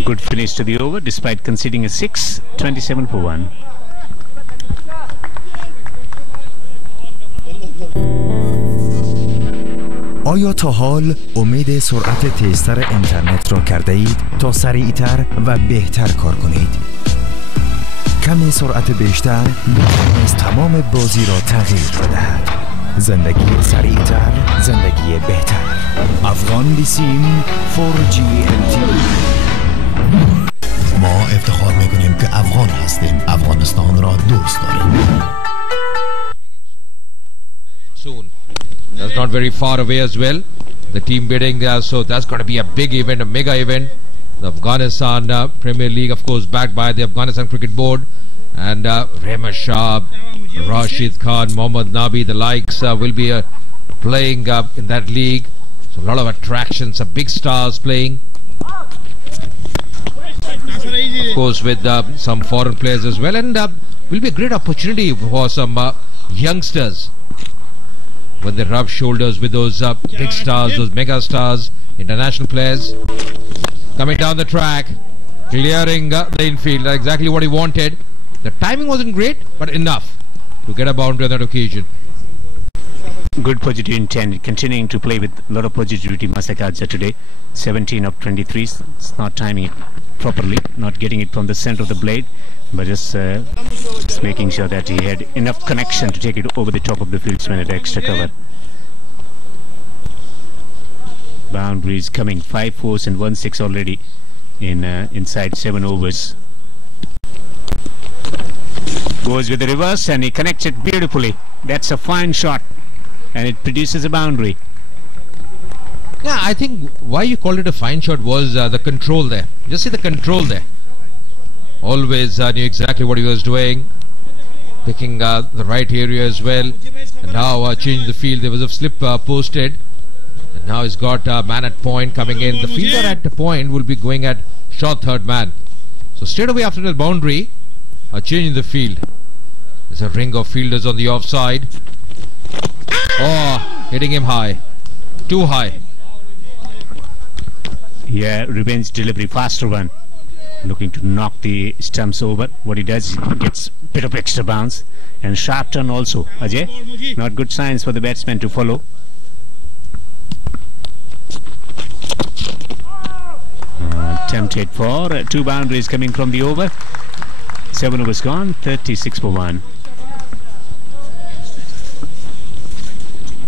Good finish to the over despite conceding a 6, 27 for 1. آیا تا حال امید سرعت تیزتر اینترنت را کرده اید تا سریعتر و بهتر کار کنید؟ کمی سرعت بیشتر می‌تواند تمام بازی را تغییر بدهد. زندگی سریعتر، زندگی بهتر. افغان بیسیم 4G LTE. ما افتخار میکنیم که افغان هستیم. افغانستان را دوست داریم. Soon. That's not very far away as well. The team bidding there, so that's going to be a big event, a mega event. The Afghanistan Premier League, of course, backed by the Afghanistan Cricket Board, and Rehman Shah, Rashid Khan, Mohammad Nabi, the likes will be playing in that league. So a lot of attractions, some big stars playing. Of course, with some foreign players as well, and will be a great opportunity for some youngsters when they rub shoulders with those big stars, those mega stars, international players. Coming down the track, clearing the infield, exactly what he wanted. The timing wasn't great, but enough to get a boundary on that occasion. Good positive intent, continuing to play with a lot of positivity. Masakadza today, 17 of 23. It's not timing it properly, not getting it from the center of the blade, but just making sure that he had enough connection to take it over the top of the fieldsman at extra cover. Boundaries coming, 5 4s and 1 6 already in inside 7 overs. Goes with the reverse and he connects it beautifully. That's a fine shot, and it produces a boundary. Yeah, I think why you called it a fine shot was the control there. Just see the control there. Always knew exactly what he was doing, picking the right area as well. And now changing the field. There was a slip posted, and now he's got a man at point coming in. The fielder at the point will be going at short third man. So straight away after the boundary, a change in the field. There's a ring of fielders on the offside. Oh, hitting him high, too high. Yeah, revenge delivery, faster one, looking to knock the stumps over. What he does, he gets a bit of extra bounce and sharp turn also. Ajay, not good signs for the batsman to follow. Tempted for 2 boundaries coming from the over. 7 overs gone, 36 for 1.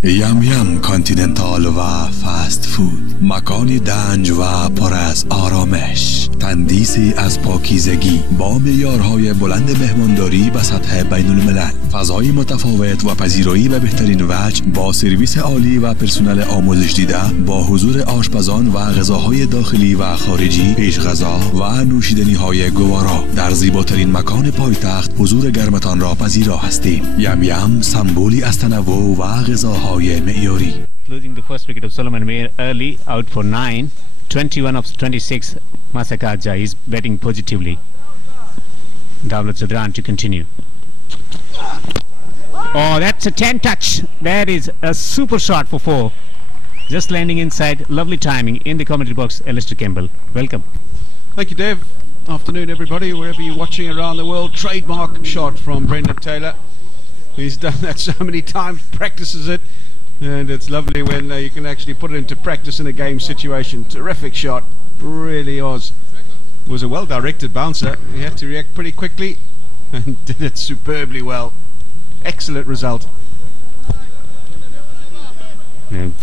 یم یم کانتیننتال و فست فود، مکانی دنج و پر از آرامش، تندیسی از پاکیزگی با معیارهای بلند مهمانداری به سطح بین الملل، فضای متفاوت و پذیرایی به بهترین وجه با سرویس عالی و پرسنل آموزش دیده، با حضور آشپزان و غذاهای داخلی و خارجی، پیش غذا و نوشیدنی های گوارا. در زیباترین مکان پایتخت حضور گرمتان را پذیرا هستیم. یم یم سمبولی از تنوع و غذاهای معیاری. Losing the first wicket of Solomon Mir early, out for 9. 21 of 26. Masakadza is batting positively. Dawlat Zadran to continue. Oh, that's a 10 touch. That is a super shot for 4. Just landing inside. Lovely timing in the commentary box. Alistair Campbell, welcome. Thank you, Dev. Afternoon, everybody, wherever you're watching around the world. Trademark shot from Brendan Taylor. He's done that so many times, practices it, and it's lovely when you can actually put it into practice in a game situation. Terrific shot, really was. It was a well-directed bouncer. He had to react pretty quickly and did it superbly well. Excellent result. And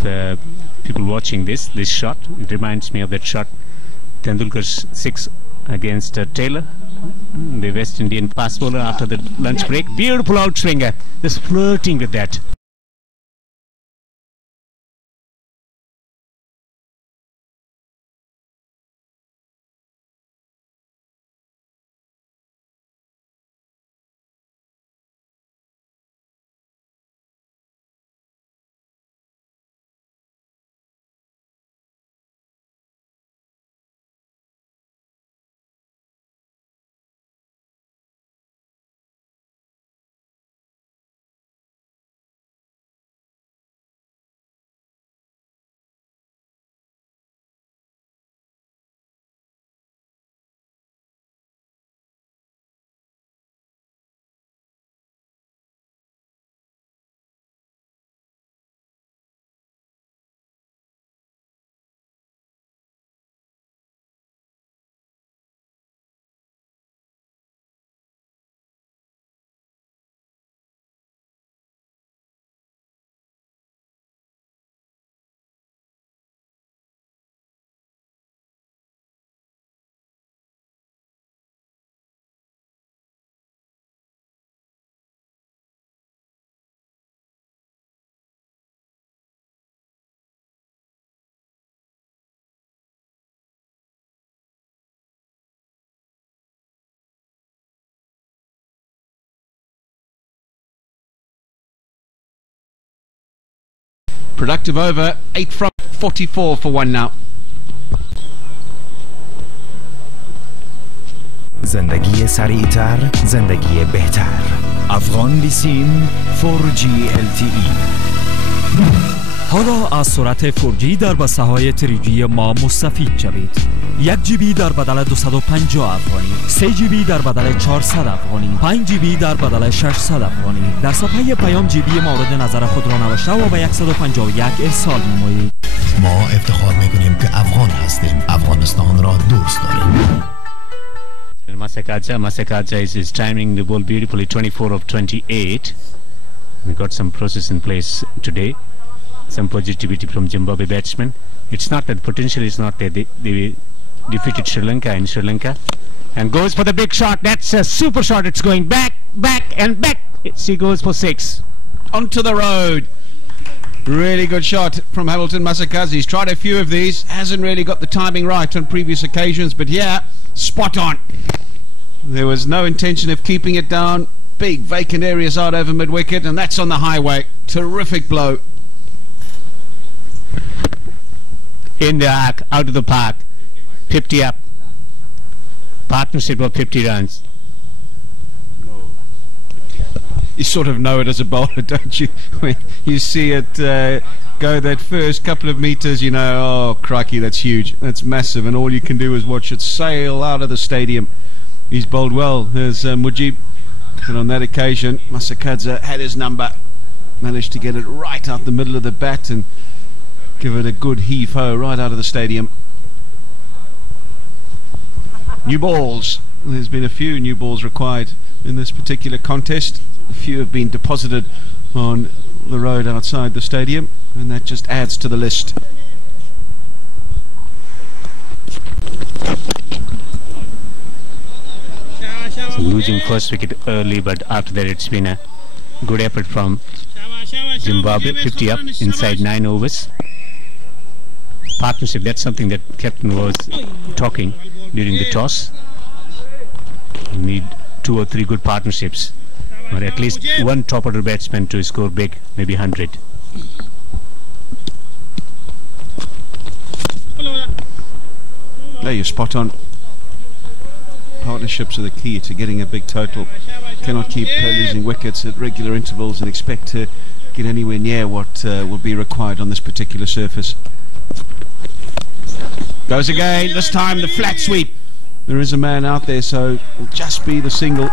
people watching this shot, it reminds me of that shot, Tendulkar's 6 against Taylor, the West Indian fast bowler after the lunch break. Beautiful outswinger, just flirting with that. Productive over, 8 from 44 for 1 now. زندگی سریعتر، زندگی بهتر. افغان بیسیم 4G LTE. حالا از سرعت 4G در بسته‌های 3G ما مستفید شوید. 1 GB در بدل 250 افغانی، 3 GB در بدل 400 افغانی، 5 GB در بدل 600 افغانی. در صفحه پیام GB مورد نظر خود را نوشته و به 151 ارسال نمایید. ما افتخار میکنیم که افغان هستیم. افغانستان را دوست داریم. Masakadza is timing the ball beautifully, 24 of 28. We got some process in place today. Some positivity from Zimbabwe batsmen. It's not that potential is not there. They defeated Sri Lanka in Sri Lanka. And goes for the big shot. That's a super shot. It's going back, back and back. He goes for 6. Onto the road. Really good shot from Hamilton Masakadza. He's tried a few of these. Hasn't really got the timing right on previous occasions. But yeah, spot on. There was no intention of keeping it down. Big vacant areas out over mid-wicket. And that's on the highway. Terrific blow. In the arc, out of the park, 50 up, partnership of 50 runs. You sort of know it as a bowler, don't you? When you see it go that first couple of meters, you know, oh crikey, that's huge, that's massive, and all you can do is watch it sail out of the stadium. He's bowled well. There's Mujib, and on that occasion Masakadza had his number, managed to get it right out the middle of the bat and give it a good heave-ho right out of the stadium. New balls. There's been a few new balls required in this particular contest. A few have been deposited on the road outside the stadium, and that just adds to the list. Losing first wicket early, but after that it's been a good effort from Zimbabwe. 50 up inside 9 overs. Partnership, that's something that captain was talking during the toss. You need 2 or 3 good partnerships, or at least one top order batsman to score big, maybe 100. There, you're spot on. Partnerships are the key to getting a big total. Cannot keep losing wickets at regular intervals and expect to get anywhere near what will be required on this particular surface. Goes again, this time the flat sweep. There is a man out there, so it'll just be the single.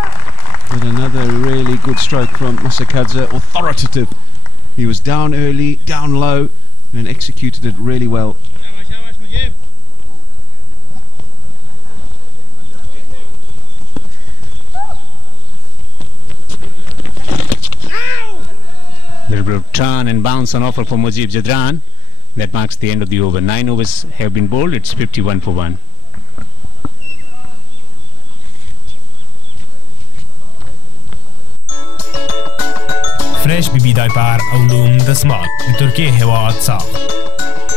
But another really good stroke from Masakadza, authoritative. He was down early, down low, and executed it really well. Little bit of turn and bounce on offer for Mujib Zadran. That marks the end of the over. 9 overs have been bowled. It's 51 for 1. فريش بي بي دايپر علوم دسمال بترکیه هوا صاف.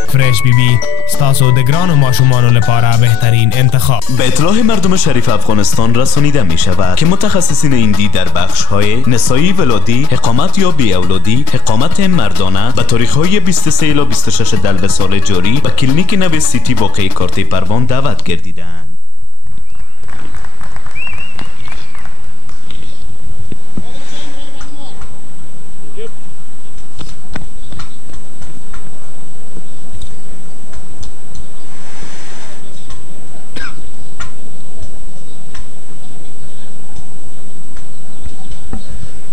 فريش بی بی ستاسو دگران و ماشومان لپاره بهترین انتخاب. به اطلاع مردم شریف افغانستان رسانیده می شود که متخصصین ایندی در بخش های نسایی ولادی، اقامت یا بی اولادی، اقامت مردانه به تاریخ های 23 الی 26 دلو سال جاری به کلینیک نو سیتی واقع کارت پروان دعوت گردیدند.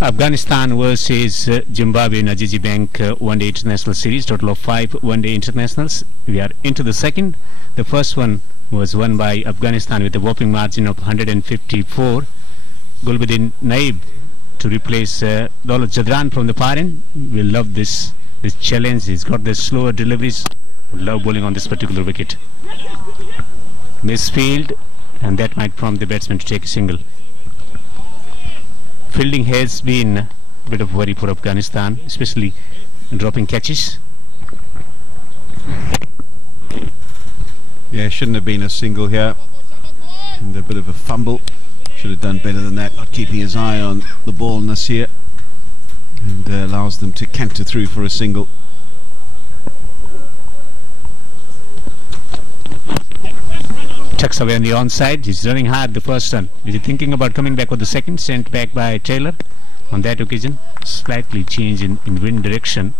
Afghanistan versus Zimbabwe in Ajiji Bank one-day international series, total of 5 one-day internationals. We are into the second. The first one was won by Afghanistan with a whopping margin of 154. Gulbuddin Naib to replace Daulat Zadran from the far end. We love this challenge. He's got the slower deliveries. We love bowling on this particular wicket. Misfield, and that might prompt the batsman to take a single. Fielding has been a bit of worry for Afghanistan, especially dropping catches. Yeah, shouldn't have been a single here. And a bit of a fumble. Should have done better than that, not keeping his eye on the ball, Nasir. And allows them to canter through for a single. Tucks away on the onside. He's running hard the first run. Is he thinking about coming back for the second? Sent back by Taylor. On that occasion, slightly change in wind direction.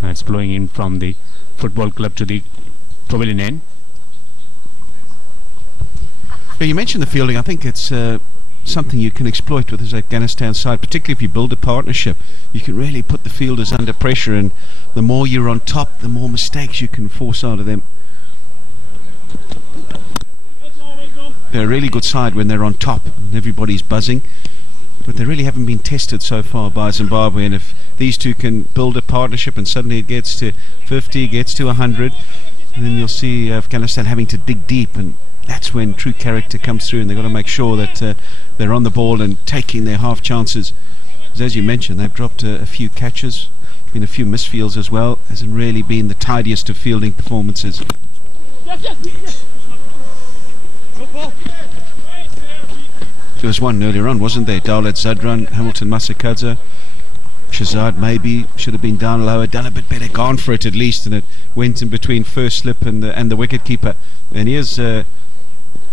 It's blowing in from the football club to the pavilion end. Yeah, you mentioned the fielding. I think it's something you can exploit with this Afghanistan side, particularly if you build a partnership. You can really put the fielders under pressure, and the more you're on top, the more mistakes you can force out of them. They're a really good side when they're on top and everybody's buzzing, but they really haven't been tested so far by Zimbabwe. And if these two can build a partnership and suddenly it gets to 50, gets to 100, then you'll see Afghanistan having to dig deep, and that's when true character comes through, and they've got to make sure that they're on the ball and taking their half chances. As you mentioned, they've dropped a few catches, been a few misfields as well. Hasn't really been the tidiest of fielding performances. There was one earlier on, wasn't there? Dawlat Zadran, Hamilton Masakadze, Shazad maybe should have been down lower, done a bit better, gone for it at least, and it went in between first slip and the wicket keeper. And he is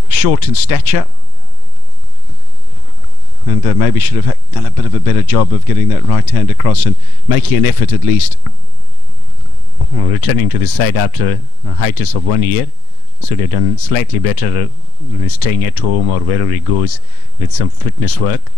short in stature, and maybe should have done a bit of a better job of getting that right hand across and making an effort at least. Well, returning to the side after a hiatus of 1 year, so they've done slightly better staying at home or wherever he goes with some fitness work.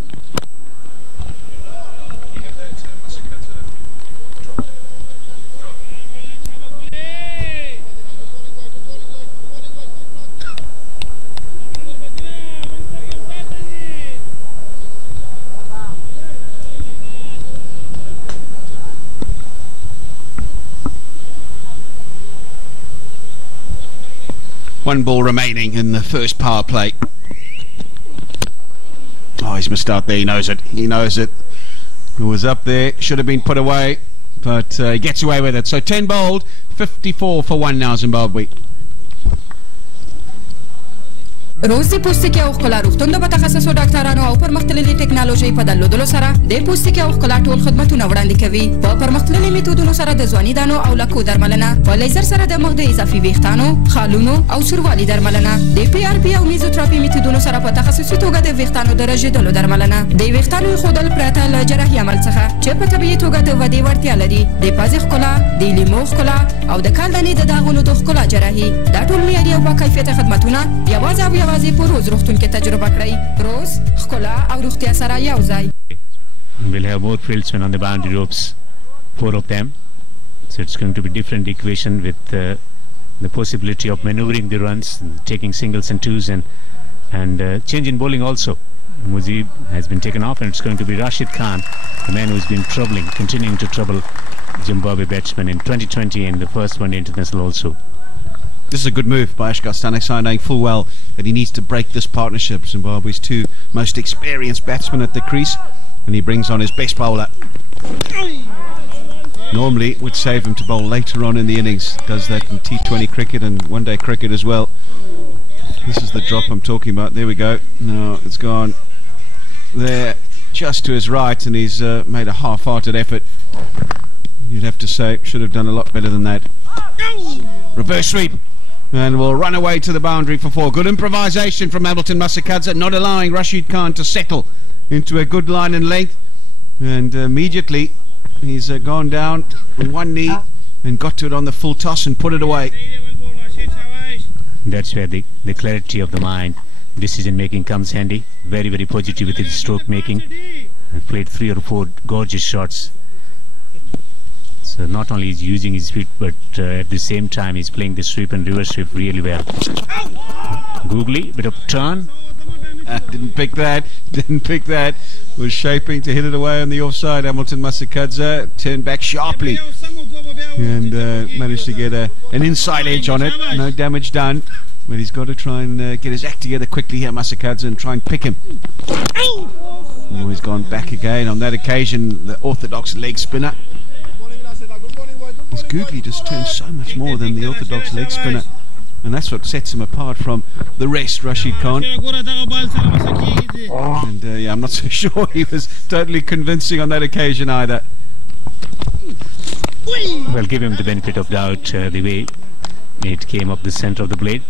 One ball remaining in the first power play. Oh, he's missed out there. He knows it. He knows it. It was up there. Should have been put away, but he gets away with it. So 10 bowled, 54 for 1 now, Zimbabwe. روز د پوستکي او ښکلا روغتون د متخصصو ډاکټرانو او پرمختللي ټکنالوژي په درلودلو سره د پوستکي او ښکلا ټول خدمتونه وړاندې کوي. په پرمختللي میتودونو سره د ځواني دانو او لکو درملنه، په لیزر سره د مخ د اضافي ویښتانو، خالونو او سوروالي درملنه، د پی آر پی او میزوتراپي میتودونو سره په تخصصي توګه د ویښتانو د رژیدلو درملنه، د ویښتانو ایښودل پرته له جراحي عمل څخه چې په طبیعي توګه د ودې وړتیا لري، د پزې ښکلا، د لیمو ښکلا او د کالدانې د داغونو د ښکلا جراحي. دا ټول معیاري او باکیفیته خدمتونه یوازې او یوازې په روز روغتون کې تجربه کړئ. روز ښکلا او روغتیا سره یو ځای. We'll have more fieldsmen on the boundary ropes, 4 of them. So it's going to be different equation with the possibility of maneuvering the runs, and taking singles and twos, and change in bowling also. Mujib has been taken off, and it's going to be Rashid Khan, the man who's been continuing to trouble Zimbabwe batsmen in 2020 and the first one international also. This is a good move by Afghanistan, knowing full well that he needs to break this partnership. Zimbabwe's two most experienced batsmen at the crease, and he brings on his best bowler. Normally would save him to bowl later on in the innings, does that in T20 cricket and one-day cricket as well. This is the drop I'm talking about. There we go. No, it's gone there just to his right, and he's made a half-hearted effort. You'd have to say should have done a lot better than that. Reverse sweep, and will run away to the boundary for 4. Good improvisation from Hamilton Masakadze, not allowing Rashid Khan to settle into a good line and length, and immediately he's gone down on one knee and got to it on the full toss and put it away. That's where the clarity of the mind, decision making comes handy. Very, very positive with his stroke making, and played 3 or 4 gorgeous shots. So not only is using his feet, but at the same time he's playing the sweep and reverse sweep really well. Googly, bit of turn. Didn't pick that. Was shaping to hit it away on the offside. Hamilton Masakadze turned back sharply and managed to get an inside edge on it. No damage done, but he's got to try and get his act together quickly here, Masakadze, and try and pick him. Oh, he's gone back again. On that occasion, the orthodox leg spinner. His googly just turns so much more than the orthodox leg spinner, and that's what sets him apart from the rest, Rashid Khan. And yeah, I'm not so sure he was totally convincing on that occasion either. Well, give him the benefit of doubt, the way it came up the center of the blade.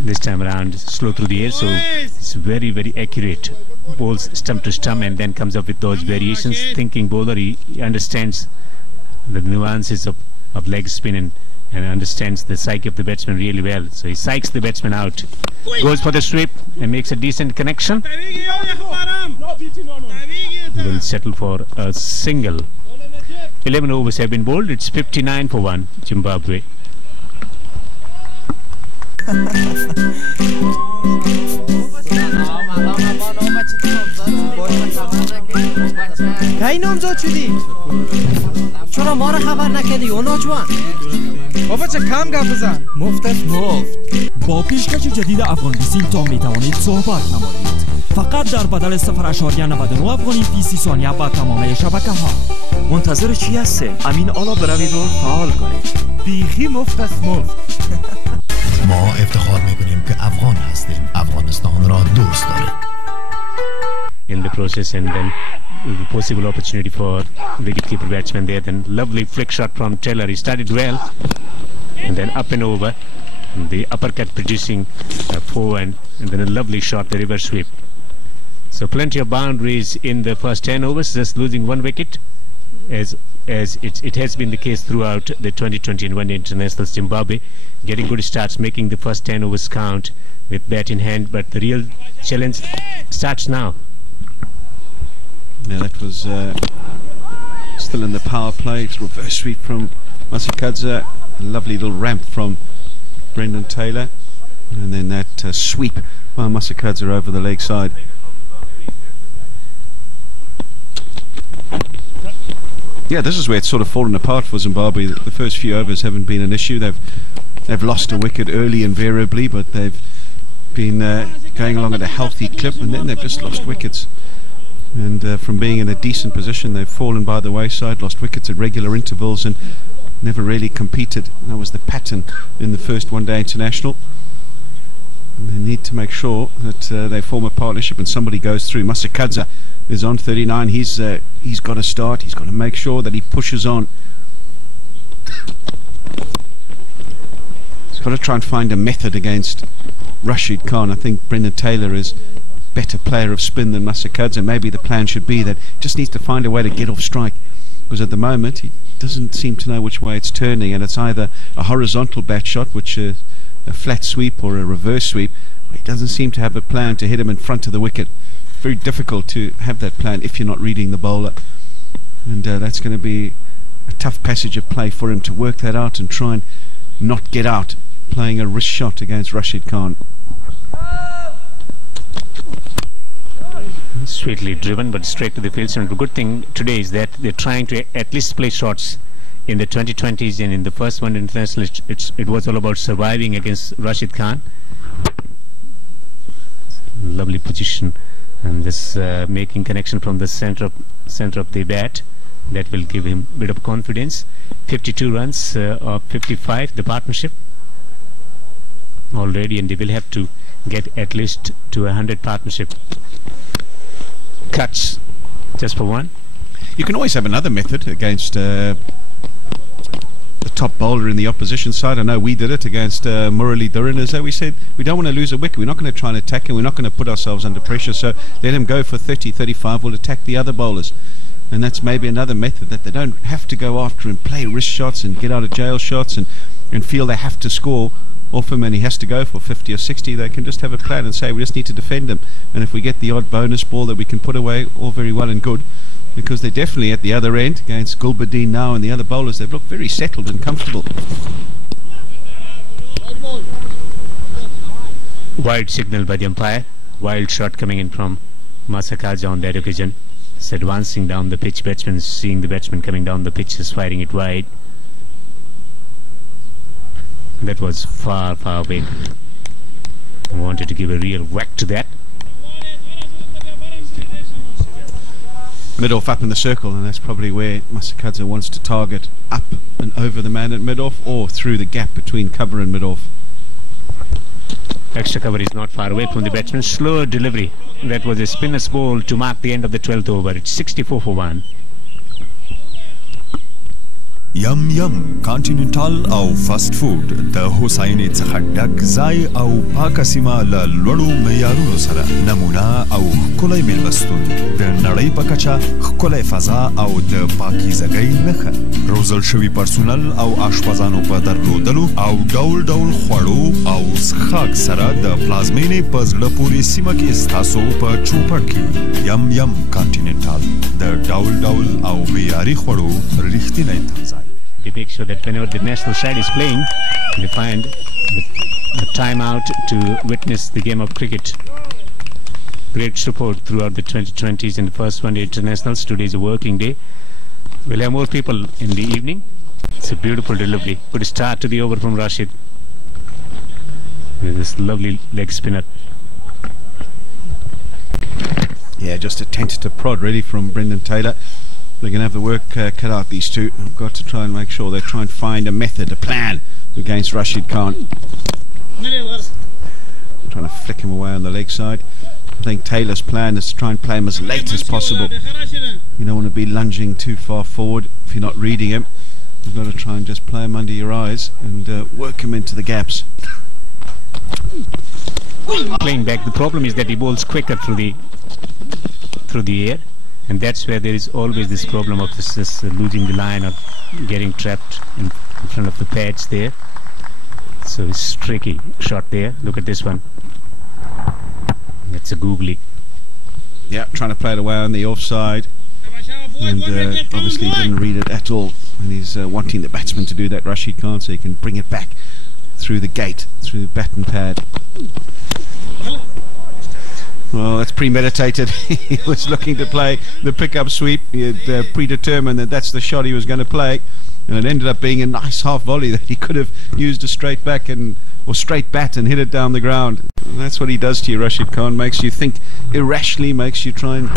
This time around, slow through the air, so it's very, very accurate. Bowls stump to stump and then comes up with those variations. Thinking bowler, he understands the nuances of leg spin and understands the psyche of the batsman really well. So he psychs the batsman out, goes for the sweep and makes a decent connection. Will settle for a single. 11 overs have been bowled. It's 59 for 1, Zimbabwe. کی نامزاد شدی؟ چرا ما رو خبر نکردی اونا جوان؟ بابا چه کم گپ بزن. مفت است مفت. با پیشکش جدید افغان بیسیم تا میتوانید صحبت نمایید. فقط در بدل 0.99 افغانی فی 30 ثانیه با تمام شبکه ها. منتظر چی هستین؟ امین آلا بروید و فعال کنید. بیخی مفت است مفت. ما افتخار میکنیم که افغان هستیم. افغانستان را دوست داریم. In the process, and then the possible opportunity for wicketkeeper batsman there. Then lovely flick shot from Taylor. He started well, and then up and over. The uppercut producing a forehand, and then a lovely shot, the reverse sweep. So plenty of boundaries in the first 10 overs, just losing 1 wicket, as it has been the case throughout the 2020 and One Day International. Zimbabwe getting good starts, making the first 10 overs count with bat in hand, but the real challenge starts now. Yeah, that was still in the power play. It's reverse sweep from Masakadza. A lovely little ramp from Brendan Taylor. And then that sweep by Masakadza over the leg side. Yeah, this is where it's sort of fallen apart for Zimbabwe. The first few overs haven't been an issue. They've lost a wicket early invariably, but they've been going along at a healthy clip, and then they've just lost wickets. And from being in a decent position, they've fallen by the wayside, lost wickets at regular intervals, and never really competed. That was the pattern in the first one-day international. And they need to make sure that they form a partnership and somebody goes through. Masakadza is on 39. He's got to start. He's got to make sure that he pushes on. He's got to try and find a method against Rashid Khan. I think Brendan Taylor is better player of spin than Masakadza. Maybe the plan should be that he just needs to find a way to get off strike, because at the moment he doesn't seem to know which way it's turning, and it's either a horizontal bat shot, which is a flat sweep, or a reverse sweep. He doesn't seem to have a plan to hit him in front of the wicket. Very difficult to have that plan if you're not reading the bowler, and that's going to be a tough passage of play for him to work that out and try and not get out playing a wrist shot against Rashid Khan. Sweetly driven, but straight to the field. And the good thing today is that they're trying to at least play shots in the 2020s, and in the first one international it was all about surviving against Rashid Khan. Lovely position, and this making connection from the center of the bat, that will give him a bit of confidence. 52 runs of 55, the partnership already, and they will have to get at least to 100 partnership. Cuts just for 1. You can always have another method against the top bowler in the opposition side. I know we did it against Murali Dhuran, as we said, we don't want to lose a wicket, we're not going to try and attack him, we're not going to put ourselves under pressure, so let him go for 30, 35, we'll attack the other bowlers. And that's maybe another method, that they don't have to go after and play wrist shots and get out of jail shots and feel they have to score off him and he has to go for 50 or 60. They can just have a plan and say we just need to defend him, and if we get the odd bonus ball that we can put away, all very well and good, because they're definitely at the other end against Gulbadeen now and the other bowlers. They've looked very settled and comfortable. Wide signal by the umpire. Wild shot coming in from Masakadza on that occasion. It's advancing down the pitch. Batsman seeing the batsman coming down the pitch is firing it wide. That was far, far away. I wanted to give a real whack to that. Mid-off up in the circle, and that's probably where Masakadza wants to target, up and over the man at mid-off, or through the gap between cover and mid-off. Extra cover is not far away from the batsman. Slower delivery. That was a spinner's ball to mark the end of the 12th over. It's 64 for 1. یم یم کانټیننټال او فاست فود د هوساینې څخه ډک ځای او پاکه سیمه له لوړو معیارونو سره نمونه او ښکلی میلمستون د نړۍ په کچه ښکلی فضا او د پاکیزګۍ نښه روزل شوي پرسونل او اشپزانو په درلودلو او ډول ډول خوړو او څښاک سره د پلازمینې په زړه پورې سیمه کې ستاسو په چوپړ کې یم یم کانټیننټال د ډول ډول او معیاري خوړو رښتینی تمځای. They make sure that whenever the national side is playing, they find a timeout to witness the game of cricket. Great support throughout the 2020s and the first one-day internationals. Today is a working day. We'll have more people in the evening. It's a beautiful delivery. Good start to the over from Rashid with this lovely leg spinner. Yeah, just a tentative prod really from Brendan Taylor. They're going to have the work cut out, these two. I've got to try and make sure they try and find a method, a plan against Rashid Khan. I'm trying to flick him away on the leg side. I think Taylor's plan is to try and play him as late as possible. You don't want to be lunging too far forward if you're not reading him. You've got to try and just play him under your eyes and work him into the gaps. Playing back, the problem is that he bowls quicker through the air. And that's where there is always this problem of this losing the line or getting trapped in front of the pads there. So it's tricky shot there. Look at this one. It's a googly. Yeah, trying to play it away on the offside. And obviously he didn't read it at all. And he's wanting the batsman to do that, Rashid Khan, so he can bring it back through the gate, through the bat and pad. Well, that's premeditated. He was looking to play the pickup sweep. He had predetermined that that's the shot he was going to play, and it ended up being a nice half volley that he could have used a straight back or straight bat and hit it down the ground. And that's what he does to you, Rashid Khan. Makes you think irrationally, makes you try and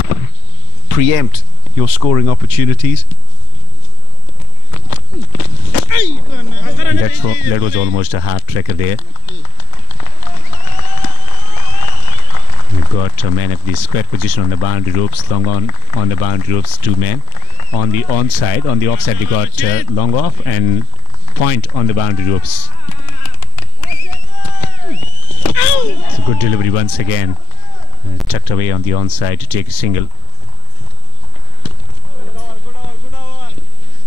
preempt your scoring opportunities. That was almost a half tracker there. We've got a man at the square position on the boundary ropes, long on the boundary ropes, two men. On the onside, on the offside, they got long off and point on the boundary ropes. It's a good delivery once again, tucked away on the onside to take a single.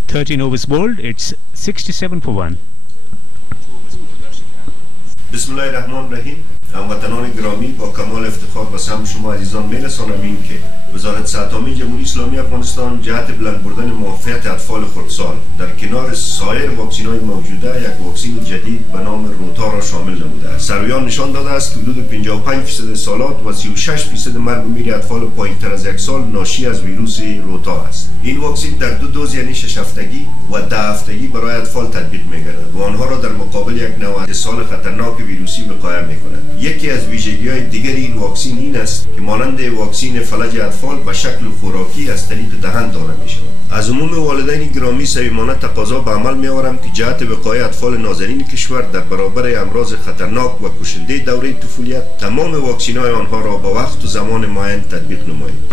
13 overs bowled, it's 67 for 1. Bismillahirrahmanirrahim. هموطنان گرامی، با کمال افتخار به سمت شما عزیزان می‌رسانم این که وزارت صحت عامه جمهوری اسلامی افغانستان جهت بلند بردن موفقیت اطفال خردسال در کنار سایر واکسین‌های موجوده یک واکسین جدید به نام روتا را شامل نموده است. سرویان نشان داده است که حدود 55% سالات و 36% مرگ و میر اطفال پایین‌تر از 1 سال ناشی از ویروس روتا است. این واکسین در 2 دوز یعنی 6 هفتگی و 10 هفتگی برای اطفال تطبیق می‌گردد و آنها را در مقابل یک نوع اتصال خطرناک ویروسی وقایه می‌کند. یکی از ویژگی‌های دیگر این واکسین این است که مانند واکسین فلج اطفال به شکل خوراکی از طریق دهان داده می‌شود. از عموم والدین گرامی صمیمانه تقاضا به عمل می‌آورم که جهت وقایه اطفال نازنین کشور در برابر امراض خطرناک و کشنده دوره طفولیت تمام واکسین‌های آنها را به وقت و زمان معین تطبیق نمایید.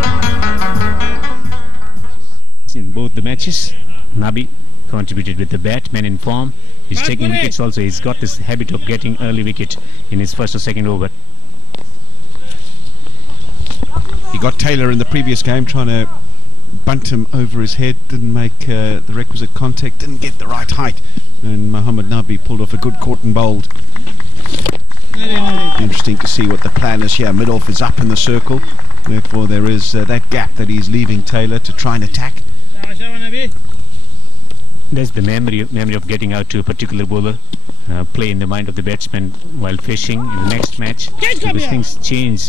In both the matches, Nabi contributed with the bat, men in form. He's taking wickets also. He's got this habit of getting early wicket in his first or second over. He got Taylor in the previous game, trying to bunt him over his head, didn't make the requisite contact, didn't get the right height, and Mohammad Nabi pulled off a good caught and bowled. Interesting to see what the plan is here. Mid-off is up in the circle, therefore there is that gap that he's leaving Taylor to try and attack. There's the memory of getting out to a particular bowler, play in the mind of the batsman while fishing in the next match. Because things change,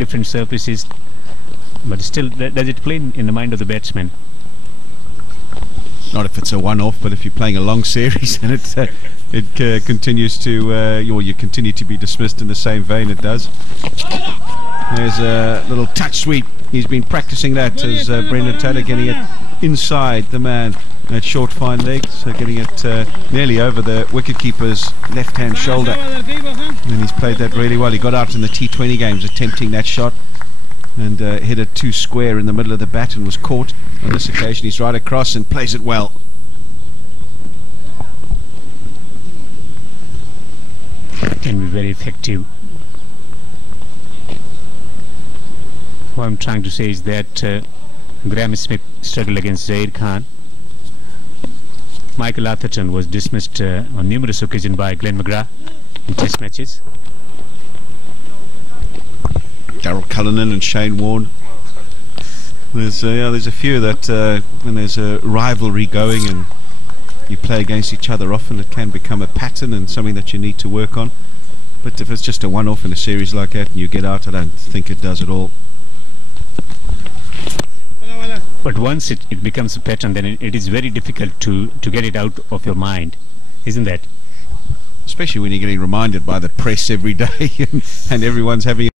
different surfaces, but still, does it play in the mind of the batsman? Not if it's a one-off, but if you're playing a long series and it continues to, or you continue to be dismissed in the same vein, it does. There's a little touch sweep. He's been practicing that as Brendan Taylor getting it inside the man. That short fine leg, so getting it nearly over the wicketkeeper's left-hand shoulder. And he's played that really well. He got out in the T20 games attempting that shot and hit it too square in the middle of the bat and was caught. On this occasion he's right across and plays it well. can be very effective. What I'm trying to say is that Graham Smith struggled against Zaire Khan. Michael Atherton was dismissed on numerous occasions by Glenn McGrath in test matches. Darryl Cullinan and Shane Warne. There's a few that when there's a rivalry going and you play against each other often, it can become a pattern and something that you need to work on. But if it's just a one-off in a series like that and you get out, I don't think it does at all. But once it becomes a pattern, then it is very difficult to get it out of your mind, isn't that? Especially when you're getting reminded by the press every day and everyone's having